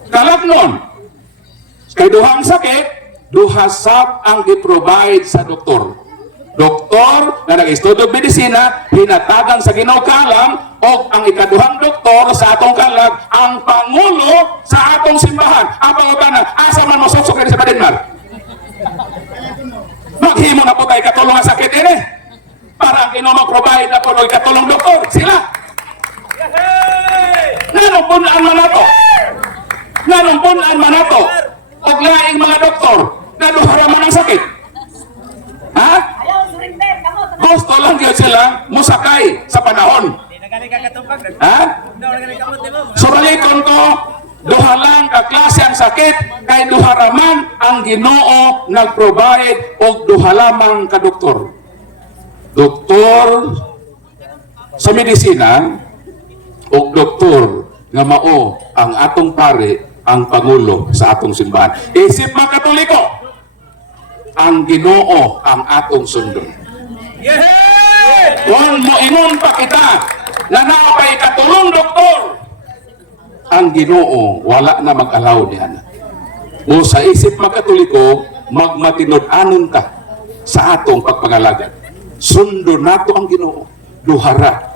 kalagnon. Kay duha ang sakit, duha sab ang gi-provide sa doktor. Doktor na nag-estudyong medisina, hinatagan sa Ginoo kalam, o ang ikaduhang doktor sa atong kalag, ang pangulo sa atong simbahan. Ang pangutana, asa man masuksok sa Badinmar? Maghimo na po tayo katulong ang sakit ini. Para ang Ginoo mag-provide na po ng katulong doktor. Sila. Nanong punaan man nato? Nanong punaan man nato? O laing mga doktor na duharaman ang sakit. Ha? Ayaw, surrender, kamo. Gusto lang yun sila musakay sa panahon. Ha? Subalikon ko, duha lang kaklase ang sakit, kay duharaman ang Ginoo nag-provide og duha lamang ka doktor. Doktor sa medisina o doktor nga mao ang atong pare, ang pangulo sa atong simbahan. Isip mga Katoliko, ang Ginoo ang atong sundon. Kung moingon pa kita na naapay katulong doktor, ang Ginoo wala na mag-alaw diyan. O sa isip mga Katoliko, magmatinod-anon ka sa atong pagpangalagad. Sundon nato ang Ginoo. Duhara,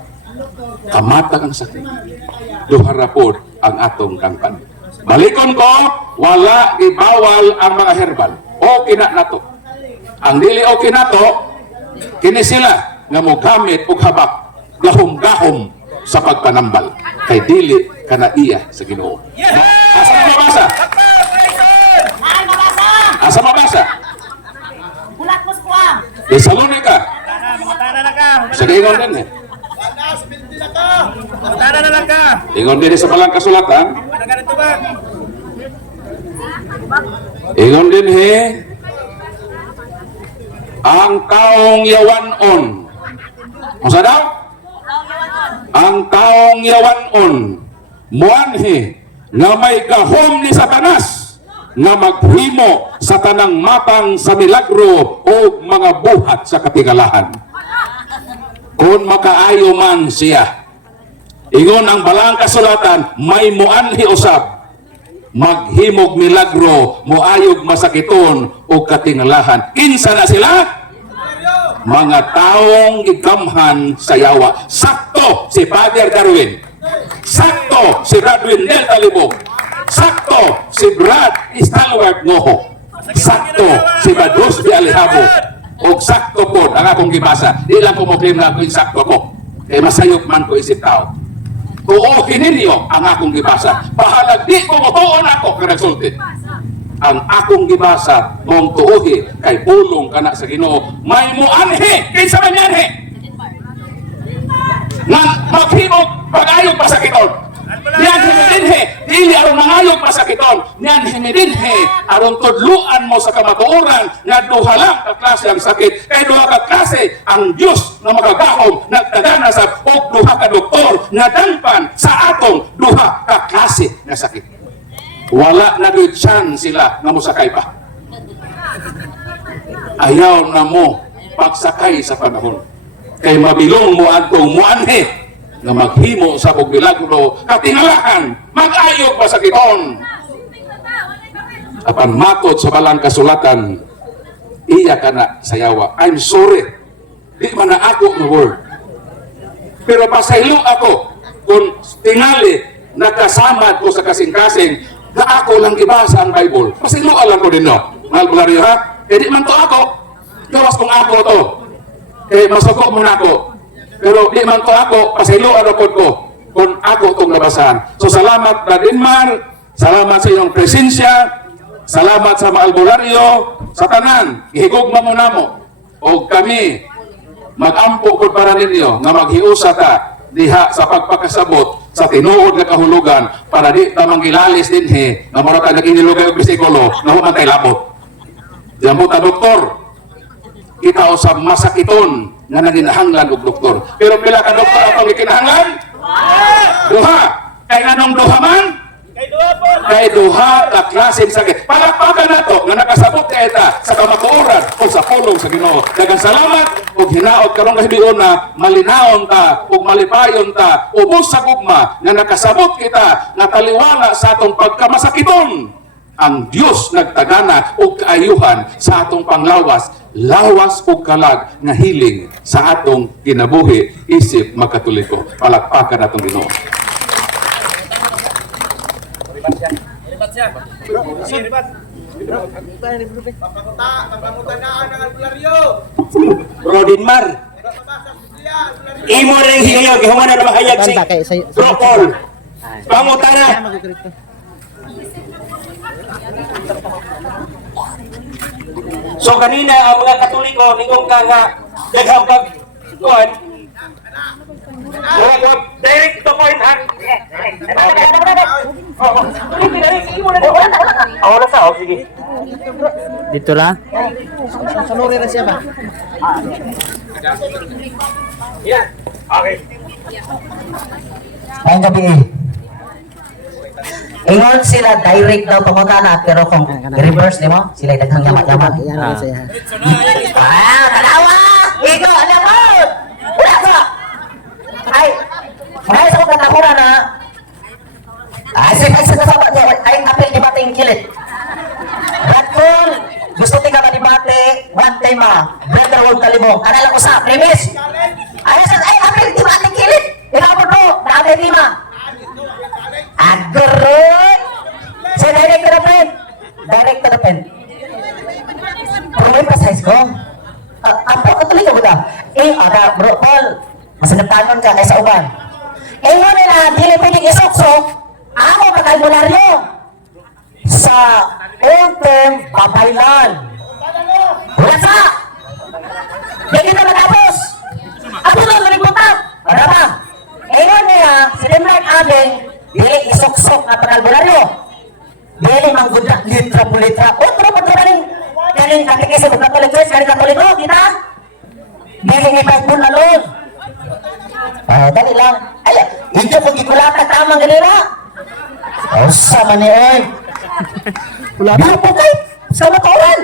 kamatag ang sakit. Duhara pod ang atong kangkan. Balikon ko, wala ibawal ang mga herbal. Okay na nato. Ang dili okay nato, kini sila nga mo gamit og habak, gahom-gahom sa pagpanambal. Kay dili kana iya sa Ginoo. Asa mabasa? Ay, mabasa! Asa mabasa? Bulat mo sa kuwang. Tesalonica. Sa ingon din Ingon din sa palang kasulatan. Ingon din ang taong yawanon. Masa daw? Ang taong yawanon muanhi nga may gahom ni Satanas nga maghimo sa tanang matang sa milagro o mga buhat sa katingalahan. Kung makaayo man siya, ingon ang balang kasulatan, may muanhi usab, maghimog milagro, muayog masakiton o katingalahan. Kinsa na sila? Mga taong igamhan sa yawa. Sakto si Father Darwin. Sakto si Radwin Del Talibog. Sakto si Brad Stalwart Ngoho. Sakto si Badus de Alejabo. O sakto po ang akong gibasa. Di lang ko mo-claim na ako yung sakto ko. Kaya masayok man ko isip tao. Tuohin ninyo ang akong gibasa. Pahalag di ko tuon ako kaya nagsulti. Ang akong gibasa mong tuohi kay pulong ka na sa Ginoo. May muanhi! Kinsa man yanhi! Nga maghimog pag-ayog pasakiton. Niyan himidinhe, dili aron mangayog masakiton. Niyan himidinhe, aron tudluan mo sa kamatuoran nga duha lang ka klase ang sakit. Kay duha ka klase ang Dios na magagahom nagtagana sa og duha ka doktor nga dangpan sa atong duha ka klase nga sakit. Wala na gyud chance sila nga mosakay pa. Ayaw na mo pagsakay sa panahon. Kay mabilong mo adtong muanhe nga maghimo sa kog milagro katingalahan mag-ayog pa sa kiton. Apan matod sa balang kasulatan, iya ka na sayawa. I'm sorry. Di man na ako ng word. Pero pasaylo ako kung tingali nakasamad ko sa kasing-kasing na ako lang ibasa ang Bible. Pasaylo alam ko din no. Mahal bularyo ha? Eh di man to ako. Gawas kung ako to. Eh masukok mo na ako. Pero di man to ako, pasaylo ano po ko kung ako itong nabasahan. So salamat na Dinmar, salamat sa iyong presensya, salamat sa mga albularyo, sa tanan, ihigugma mo na mo. O kami, mag-ampo ko para ninyo na maghiusa ta diha sa pagpakasabot sa tinuod na kahulugan para di ta manggilalis din na marata nag-inilugay og bisikulo na humantay labot. Diyan po ta doktor, kita o sa masakiton nga naginahanglan og doktor. Pero pila ka doktor atong gikinahanglan? Duha. Kay anong duha man? Kay duha ka klaseng sakit. Palakpakan nato nga nakasabot kay ta sa kamatuoran o sa pulong sa Ginoo. Daghang salamat ug hinaot karong kahibion na malinaon ta ug malipayon ta ubos sa gugma nga nakasabot kita nga taliwala sa atong pagkamasakiton. Ang Dios nagtagana og kaayuhan sa atong panglawas, lawas ug kalag nga hiling sa atong kinabuhi isip magkatoliko. Palakpakan natong Ginoo. Bro Dinmar. Imo ring hingayog, human na mahayag si Bro Paul. Pangutana. So kanina ang mga Katoliko ningong ka nga daghang pagkuhan. Direct to point ha. Wala sa sige. Dito lang. Sanuri na siya ba? Yeah. Okay. Ayun gabi ingon sila direct daw pangutana pero kung reverse nimo sila daghang yamat-yamat. Tanawa! Ikaw alam mo. Wala ka. Ay. May sa pagkakura na. Ay sa sabat niya ay apel di bating kilit. Ratol, gusto ti ka ba debate? Bantay ma. Brother wag kalibong. Ana lang usa, premise. Ay apel di bating kilit. Ikaw mo to, dami di ma. Agurut. So direct to the pen. Direct to the pen. Pumay pa size ko. Apa ka tuloy ka ba? Ada bro Paul. Masanatanon ka kaysa uban. Mo nila, dili pwedeng isok-sok. Ako mag-albularyo. Sa old-term babaylan. Wala sa! Di kita matapos. Ako na manipunta. Para ba? Mo nila, si Demrek Abel, dili isok-sok na pag-albularyo. Dili manggudra, litra po litra. Otro pa ito kaling katikisa ng Catholic Church, kaling Katoliko, kita? Dili ni Pastor na loon. Dali lang. Ay, hindi ko gikulata tamang ganira. Sama ni Oy. Dili po kay sa makawan.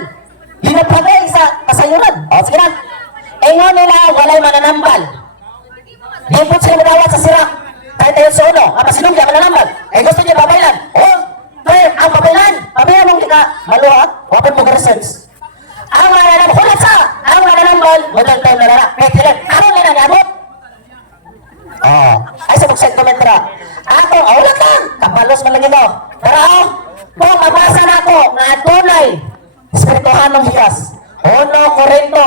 Hinapagay sa kasayuran. Sige lang. Ingon nila, walay mananambal. Di po sila madawat sa sirak. Kahit tayo sa ulo, kapasinong di ako nanambal. Gusto niya babaylan. Ang babaylan. Pabaylan mong di ka maluhat. Wapin mo ka-research. Ang mananambal, hulat sa. Ang mananambal, walang tayo narara. Petilan. Ano nila niabot? Ay sa mag-sentiment ra. Ako, ulat lang. Kapalos man lang ito. Pero kung mabasa na ako na tunay, espirituhan ng hiyas. Ono, Korento.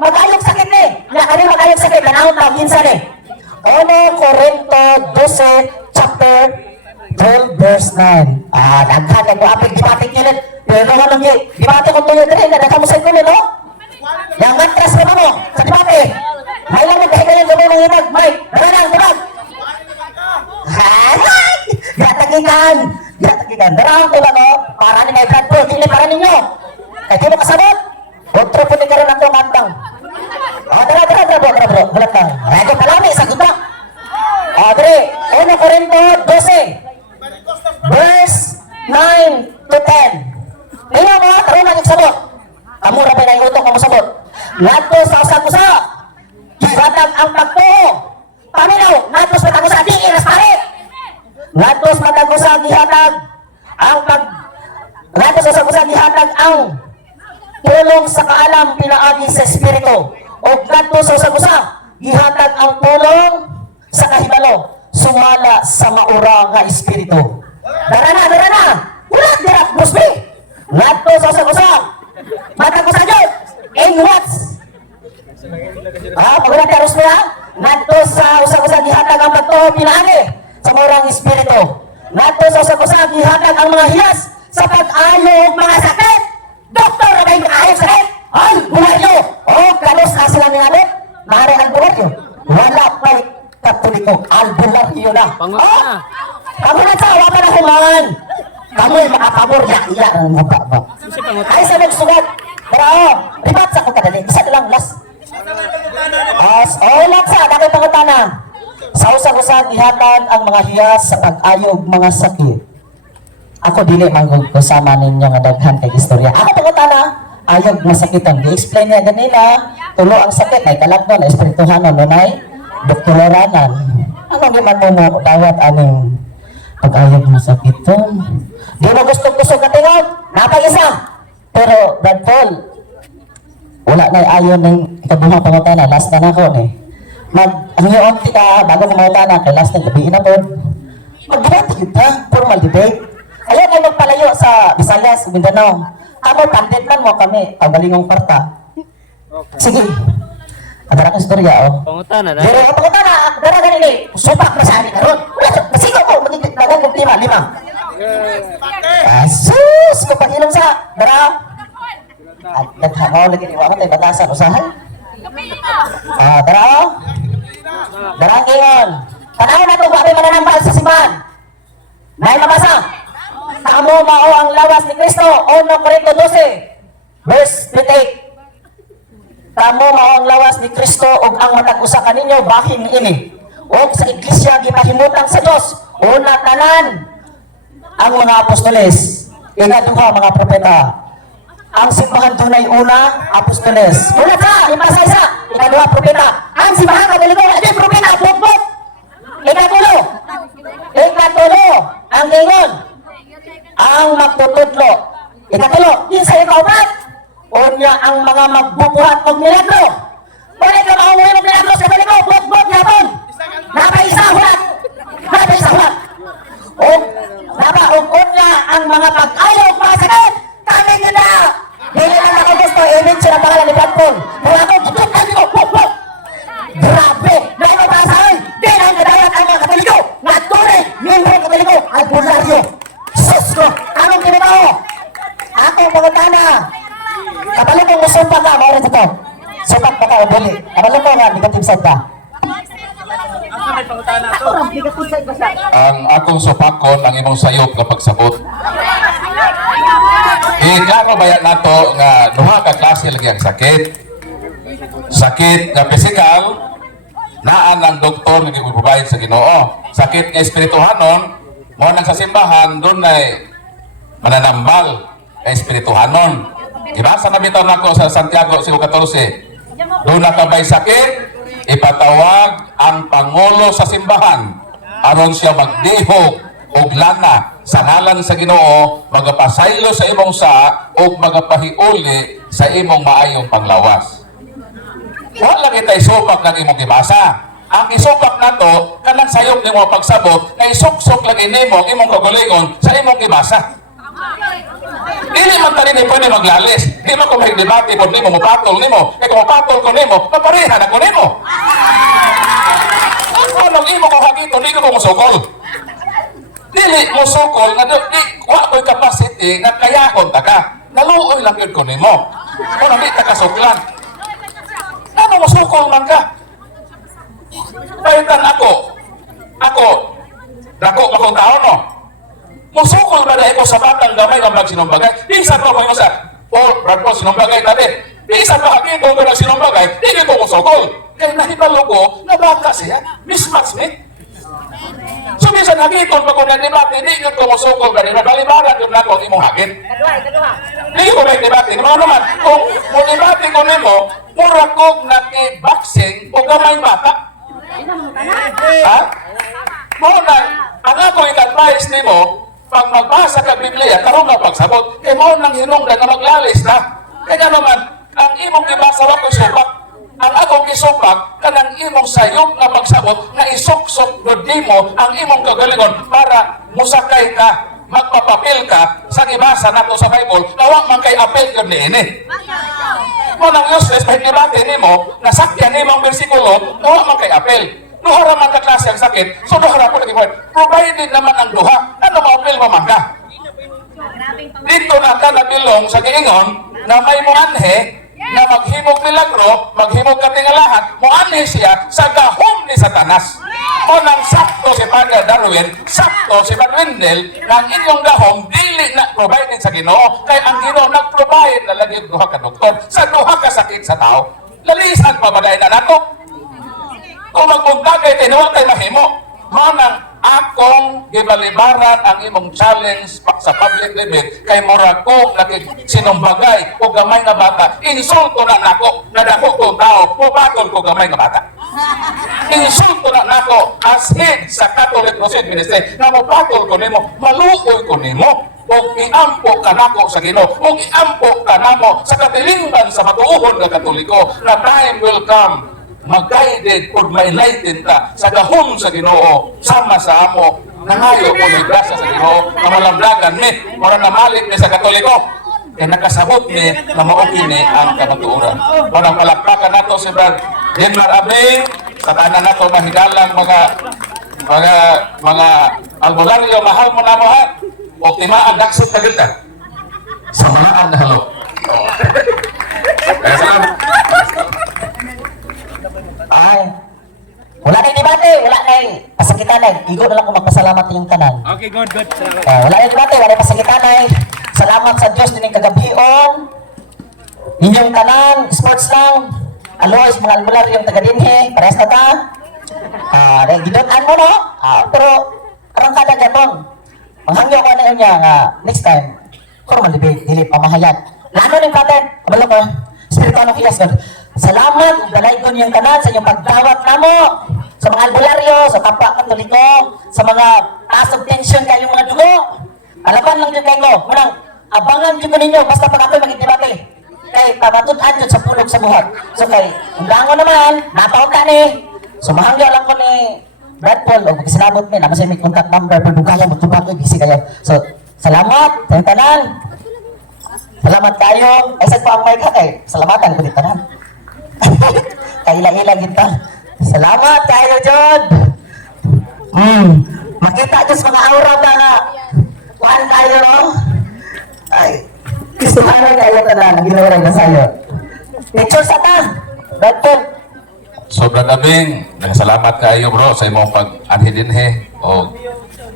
Mag-ayog sakit eh. Ano mag-ayog sakit? Nanahon tao, minsan eh. Ono, Korento 12, chapter 12, verse 9. Daghan, nag-apig di bating kilit. Pero ano nyo, di bating kong tuyo din, nadaghan mo sa ikulo, no? Yang matras ka mo, sa di bating. May lang magkahigalan sa mga inag, Mike. Naranang, diba? Haray! tagikan. Dira tagikan. Dara ko ba no? Para ni kay Brad Paul, dili para ninyo. Kay di mo kasabot. Otro po ni karon ato ngandang. Dara bro. Bulat lang. Rego palami sa gutak. Dre, 1 Corinto 12. Verse 9 to 10. Ngayon mga karon ang sabot. Amo ra pa nang utok mo sabot. Ngadto sa usag-usa. Gihatag ang pagtuo. Paminaw, ngadto sa pag-usa di pare. Ngadto sa pag-usa gihatag ang ngadto sa pag-usa gihatag ang tulong sa kaalam pinaagi sa espiritu. O ngadto sa usag-usa gihatag ang tulong sa kahibalo sumala sa maura nga espiritu. Dara na. Ulat dira Busby. Ngadto sa usag-usa matag usa jud in words. Pagula terus na ngadto sa usag-usa gihatag ang pagtuo pinaagi sa maurang espiritu. Ngadto sa usag-usa gihatag ang mga hiyas sa pag-ayo og mga sakit. Doktor na kayo ayos sakit. Ay, bumaryo. Kalos na sila nga rin. Mare ang bumaryo. Wala pa'y katoliko. Albularyo na. Pangunan sa wala na humangan. Kamo'y makapabor na iya ang mababa. Ay sa nagsugat. Pero ribat sa kong kadali. Isa lang last. Ulat sa dami pangutana. Sa usag-usag ihatag ang mga hiyas sa pag-ayog mga sakit. Ako dili manggod ko sama ninyo nga daghan kay istorya. Ako pangutana, ayog masakitan. Gi-explain niya ganila, tulo ang sakit ay kalagnon, espirituhanon, nunay, doktoranan. Ano di man mo dawat aning pag-ayog masakiton? Di mo gusto katingog? Napag-isa. Pero Brad Paul, wala na ayon ng ikabuha pangutana, last na ako ni. Ang ka, bago kumangutana, kay last na gabi na po. Mag-debate kita, formal debate. Ayaw kayo magpalayo sa Visayas, Mindanao. Amo, pandit man mo kami, pagbalingong kwarta. Sige. Adara kang istorya, oh. Pangutana na. Pero ang pangutana, dara ganili, supak na sa amin karon. Masigaw ko, magigdagan ng 5. Asus! Kung pag-inom sa, dara. At naghangaw lagi ni Waka tayo batasan, usahan. Dara, oh. Dara ang ingon. Tanaw na ito, kami mananambal sa simbahan. Dahil mabasa. Tamo mao ang lawas ni Kristo, 1 Corinto 12, verse 28. Tamo mao ang lawas ni Kristo ug ang matag usa kaninyo bahin ini. Ug sa iglesia gipahimutang sa Dios, una tanan ang mga apostoles, ikaduha mga propeta. Ang simbahan tunay una, apostoles. Una sa, ipasa isa, ikaduha propeta. Ang simbahan kagalingon, ay propeta, pupot. Ikatulo, ang ingon. Ang magtutudlo. Ikatulo, isa yung kaupat. Unya ang mga magbubuhat ng milagro. Balik na maunguhin ng milagro sa balik ko. Bot yapon. Napaisa hulat. O, unya ang mga pag-ayaw mga sakit. Kami nyo na. Hindi na ako gusto. Image siya ng pangalan ni Brad Paul. Kaya ako, bot. Grabe. May mabasahan. Di na ang kadayat ang mga katoliko. Natureng, miyembro ng katoliko. Albularyo. Sus ko, anong ginagawa? Akong pangutana. Kapalo kong musumpa ka, mayroon ito. Sumpat pa ka o buli. Kapalo ko nga, negative side ka. Ang akong supakon ang imong sayop nga pagsabot. Klaro ba yan nato nga duha ka klase lagi ang sakit. Sakit nga physical, naan ang doktor nga gibubayad sa Ginoo. Sakit nga espirituhanon, mo nang sa simbahan doon ay mananambal nga espirituhanon. Ibasa na bitaw nako sa Santiago 5:14. Doon nakabay sakit, ipatawag ang pangulo sa simbahan aron siya magdihok og lana sa ngalan sa Ginoo, magapasaylo sa imong sa og magapahiuli sa imong maayong panglawas. Wala kita isupak ng imong gibasa. Ang isupak nato kanang sayop nimo pagsabot na isuksok lagi nimo imong kagalingon sa imong gibasa. Dili man tani ni pwede maglalis. Di man ko may debate pod nimo mopatol nimo. Kay kung mopatol ko nimo, papareha na ko nimo. Anong imo ko hakito dili ko musukol. Dili mo sukol nga wa ko'y capacity nga kayakon ta ka. Naluoy lang yun ko nimo. Kung hindi ta kasuklan. Ano musukol man ka? Pahitan ako, dako akong tao no. Musukol ba na ito sa batang gamay ng magsinumbagay? Minsan to mo sa Brad Paul, sinumbagay natin. Minsan pa hakito ko ng sinumbagay, hindi ko musukol. Kaya nahibalo ko, na baka siya, mismatch me. So minsan hagiton pa ko ng debate, hindi ko musukol ka rin, nabalibaran yung nako ang imong hagit. Hindi ko may debate, mga naman, kung mo debate ko nimo, mura ko naki-boxing o gamay bata. Ha? Mo na, ang ako i-advise nimo, pag magbasa ka Biblia, tarong na pagsabot, kaya mo nang hinungdan na maglalis na. Kaya naman, ang imong ibasa ko supak, ang akong isupak, kanang imong sayop na pagsabot, na isuksok gudi mo ang imong kagalingon para musakay ka, magpapapil ka sa ibasa nato sa Bible, nawag man kay apel yun ni mo nang useless, kahit ibate nimo, nasakyan nimong bersikulo, nawag man kay apel. Duha man ka klase ang sakit, so duha po nag-iwan. Provided naman ang duha, ano ma-appeal mamangka? Dito na ka nabilong sa giingon na may muanhe na maghimog milagro, maghimog katingalahan, muanhe siya sa gahom ni Satanas. O nang sakto si Padre Darwin, sakto si Padre Wendell, na ang inyong gahom, dili na provided sa Ginoo, kaya ang Ginoo nag-provide na lagi duha ka doktor sa duha ka sakit sa tao. Lalisan pa ba dahil na nato? Kung magpunta kay tinuwa kay mahimo, manang akong gibalibaran ang imong challenge sa public limit kay murag ko sinumbagay o gamay nga bata, insulto na nako na dako kong tao, pubatol ko gamay nga bata. Insulto na nako as head sa Catholic Crusade Ministry, na mupatol ko nimo, maluoy ko nimo, o iampo ka nako sa Ginoo, o iampo ka namo sa katilingban sa matuuhon nga Katoliko, na time will come mag-guided o ma-enlighten ka sa gahom sa Ginoo, sama sa amo, nangayo o may grasa sa Ginoo, na malamdagan ni, mara namalit ni sa Katoliko, kaya nakasabot ni na maugin ni ang kamatuuran. Marang palakpakan nato si Brad Denmar Abing, sa tanan nato mahigalang mga albularyo, mahal mo na mo ha, o timaan daksit ka ganda, sa manaan na halo. Kaya salamat. Ay, wala kayong debate, wala kayong pasakitanay. Igo na lang kung magpasalamat yung tanan. Okay, good. Wala kayong debate, wala kayong pasakitanay. Salamat sa Diyos din yung kagabion. Inyong tanan, sports lang. Alois, mga albular yung taga-dinhe. Parehas na ta. Gidotan mo, no? Pero, karang kada gatong. Manghangyo ko na yun niya nga, next time, kung malibig, dili pamahayag. Lalo ng kapit, kabalo ko, Espiritanong Hiyas God. Salamat, dalay ko niyong tanan sa inyong pagdawat namo, sa mga albularyo, sa kapwa Katoliko, sa mga taas of tension kayong mga dugo. Alaban lang dyan kayo. Munang, abangan dyan ko ninyo, basta pag ako'y magintibate. Kay, pamatunan dyan sa pulog sa buhat. So kay, undango naman, napaunta ni. So mahangyo lang ko ni Brad Paul, o magkasinabot mi, naman sa may contact number, pero kaya magtubag ko, busy kayo. So, salamat, sa tanan. Salamat kayo. Ay, saan po ang mic kay? Salamatan ko dito na. Kailang-ilang kita. Salamat kayo, Jod. Makita Diyos mga aura ba nga. Kuhan tayo, no? Ay, gusto ka na kayo na lang. Ginawaran na sa'yo. Picture sa ta. Doctor. Sobrang daming, salamat kayo bro sa imong pag-anhidinhe o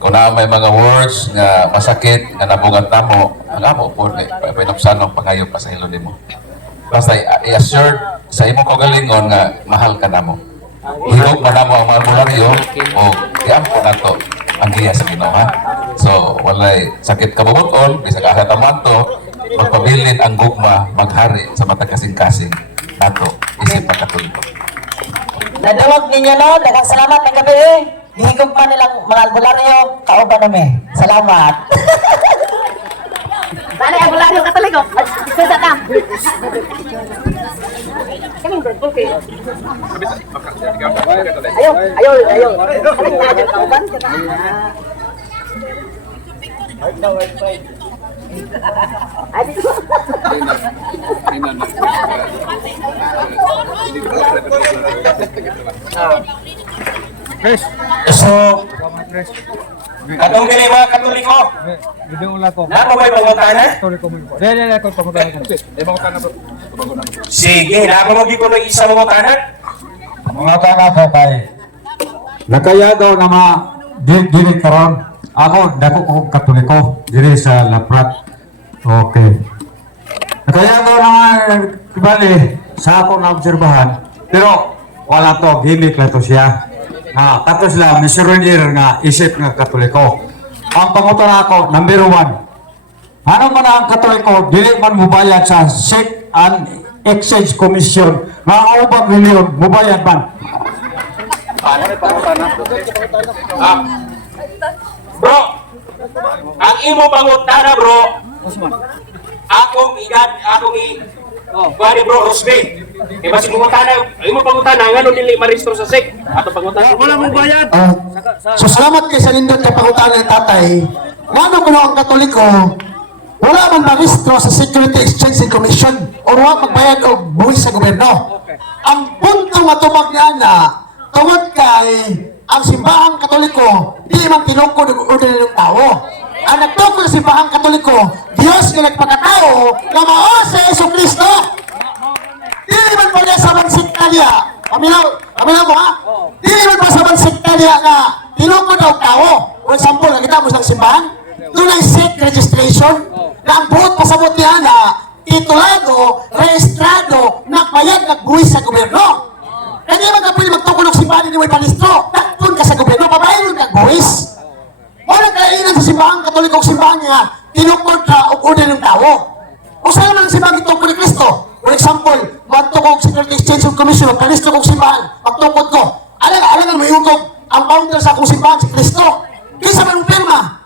kung na may mga words nga masakit nga nabugat namo, ang amo po pinupsan ng pangayop pa sa hilo nimo. Basta i-assure sa imong kagalingon nga mahal ka namo. Hirog man namo ang mga albularyo o iampo na to ang giya sa Ginoo ha. So walay sakit kabubuton, bisag asa tamanto, magpabilin ang gugma maghari sa matag kasing-kasing nato isip pagkatuliko. Nadawag ninyo, no? Dagang salamat ng gabi, eh. Hihigog pa nilang mga albularyo, kauban namin. Salamat. Bale, albularyo Katoliko. Ito sa tam. Ayaw. Kauban. So, katong dili mga Katoliko, na mo may pangutana? Sige, na mo gikulo isa mo tanan? Mga tanga ko kay nakayagaw na ma-dinig karon Ako, dako ko Katoliko, diri sa Laprat. Okay. Kaya ko naman, bali, sa ako na obserbahan, pero wala to, gimmick lang to siya. Kato sila, missionary nga, isip nga Katoliko. Ang pangutan ako, number 1, ano man ang Katoliko, dili man mubayad sa Sick and Exchange Commission, mga ubang milyon, mubayad man. Bro, ang imo pangutana bro, akong bro Rosby. Kaya basi pangutana, ang imo pangutana, ngano dili marehistro sa SEC? Ato pangutana, wala mo bayad. So salamat kay sa nindot na pangutan ng tatay. Ngano kuno ang Katoliko, wala man marehistro sa Security Exchange Commission o wala magbayad og buwis sa gobyerno. Ang punto nga tubag niya na tungod kay ang simbahang Katoliko di man tinungkod og ordinary ng tao. Ang nagtungkol sa simbahang Katoliko, Dios nga nagpakatao nga mao sa Jesucristo. Dili man pa niya sa mansikta niya. Aminaw mo ha? Dili man pa sa mansikta niya nga tinungkod og tao. For example, nakita mo sa simbahan, doon ay SEC registration na ang buot pasabot niya na titulado, rehistrado, nagbayad, nagbuwis sa gobyerno. Kaya di man ka pwede magtungkol ng simbahan ni may palistro, nagtun ka sa gobyerno, babayin mo nagbuwis. Wala kainan sa simbahan, Katolikong simbahan niya, tinungkol ka o kunin ng tao. O saan naman ang simbahan itungkol ni Kristo? For example, magtungkol sa Security Exchange Commission, magpalistro kong simbahan, magtungkol ko. Alam may hugog, ang founder sa akong simbahan, si Kristo. Kisa man pirma.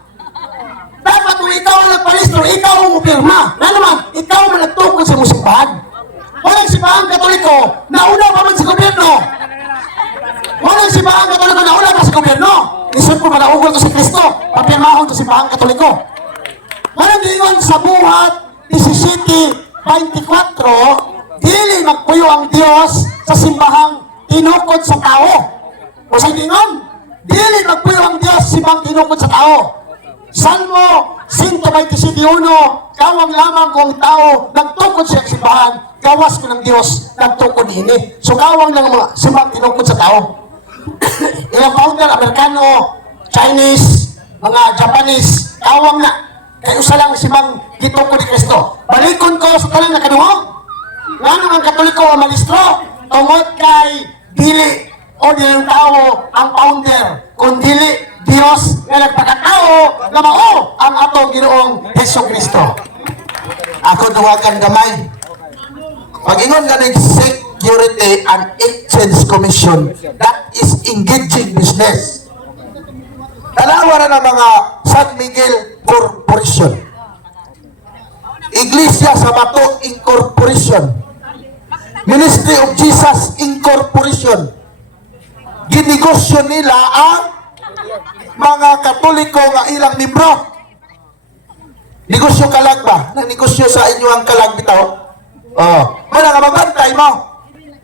Dapat kung ikaw ang nagpalistro, ikaw ang pirma. Na naman, ikaw ang nagtungkol sa mong simbahan. Walang simbahan Katoliko, nauna pa man sa gobyerno. Walang simbahan Katoliko, nauna pa sa gobyerno. Isip ko malaugol ko si Kristo, papirmahon sa simbahan Katoliko. Walang ingon sa buhat, 17:24, dili magpuyo ang Dios sa simbahang tinukod sa tao. O sa ingon, dili magpuyo ang Dios sa simbahang tinukod sa tao. Salmo 127:1, kawang lamang kung tao nagtukod siya sa simbahan, gawas ko ng Diyos nagtukod ini. So kawang ng mga simbahang tinukod sa tao. Ilang founder, Amerikano, Chinese, mga Japanese, kawang na. Kaya usa lang simbang gitukod ni Kristo. Balikon ko sa talang nakaduho. Nga naman Katoliko o malistro, tungod kay dili o ng tao ang founder, kung dili Dios nga nagpakatao na mao ang atong Ginoong Hesus Kristo. Ako duwagan gamay. Pag-ingon nga ng Security and Exchange Commission, that is engaging business. Tanawa na ng mga San Miguel Corporation, Iglesia Sabato Incorporation, Ministry of Jesus Incorporation. Ginegosyo nila ang mga Katoliko nga ilang membro. Negosyo kalag ba? Negosyo sa inyo ang kalag bitaw? Wala nga magbantay mo.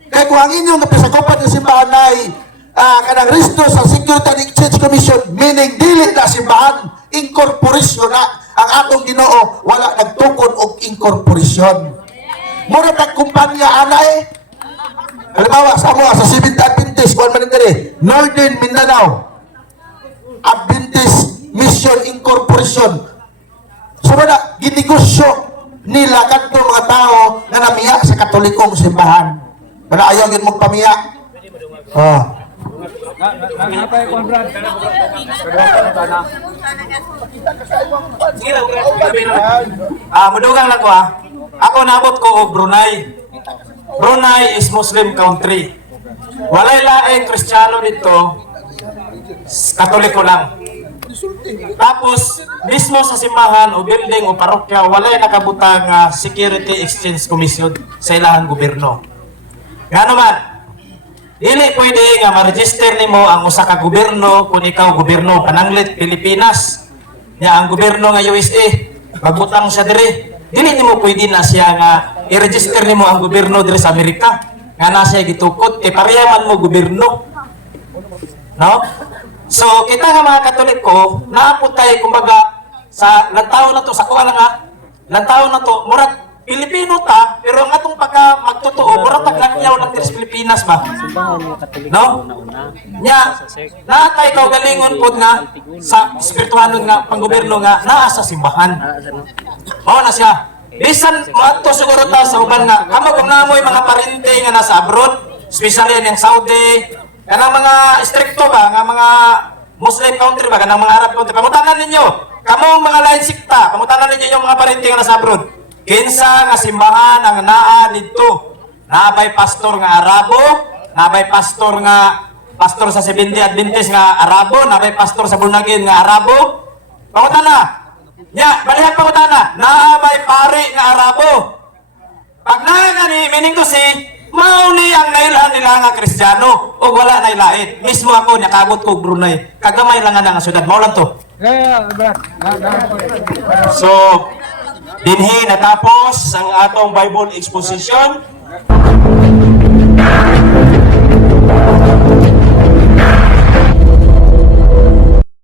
Kaya kung ang inyong napisagopan ng simbahan ay kanang resto sa Security and Exchange Commission, meaning dili na simbahan, incorporation na ang atong Ginoo, wala nagtukod og incorporation. Mura tag kumpanya anay. Halimbawa sa mga sa Seventh Adventist, kuan man diri, Northern Mindanao Adventist Mission Incorporation. So wala ginegosyo nila kadto mga tao na namiya sa Katolikong simbahan. Wala ayaw gid mo pamiya. Mudugang lang ko Ako nabot ko og Brunei. Brunei is Muslim country. Walay laing Kristiyano dito, Katoliko lang. Tapos mismo sa simbahan o building o parokya walay nakabutang Security Exchange Commission sa ilahang gobyerno. Nga naman, dili pwede nga ma-register nimo ang usa ka gobyerno kung ikaw gobyerno pananglit Pilipinas. Nya ang gobyerno nga USA, magbutang siya diri. Dili nimo pwede na siya nga i-register nimo ang gobyerno diri sa Amerika. Nga na siya gitukod kay parehaman mo gobyerno. No? So kita nga mga Katoliko, naaputay kumbaga sa lantaw na to sa kuha nga lantaw na to murag Pilipino ta pero ang atong pagka magtotoo murag taglangyaw lang diri sa Pilipinas. Pilipinas ba? No? Nya, natay kaugalingon po nga sa espirituhanon nga panggobyerno nga naa sa simbahan. Mao na siya. Bisan mato siguro ta sa uban nga kamo kung namoy mga parente nga nasa abroad, especially in Saudi, kanang mga stricto ba nga mga Muslim country ba kanang mga Arab country. Pangutanan ninyo, kamo mga lain sikta, pangutanan ninyo yung mga parente nga nasa abroad. Kinsa nga simbahan ang naa didto? Nabay pastor nga Arabo, nabay pastor sa Seventh-day Adventist nga Arabo, nabay pastor sa Bunagin nga Arabo. Pangutana. Nya, balihan pangutana, nabay pari nga Arabo. Pag ni meaning to say, mao ni ang nailahan nila nga Kristiyano o wala na ilain. Mismo ako nakabot ko Brunei. Kagamay lang nga nga syudad. Mao lang to. So, dinhi natapos ang atong Bible exposition.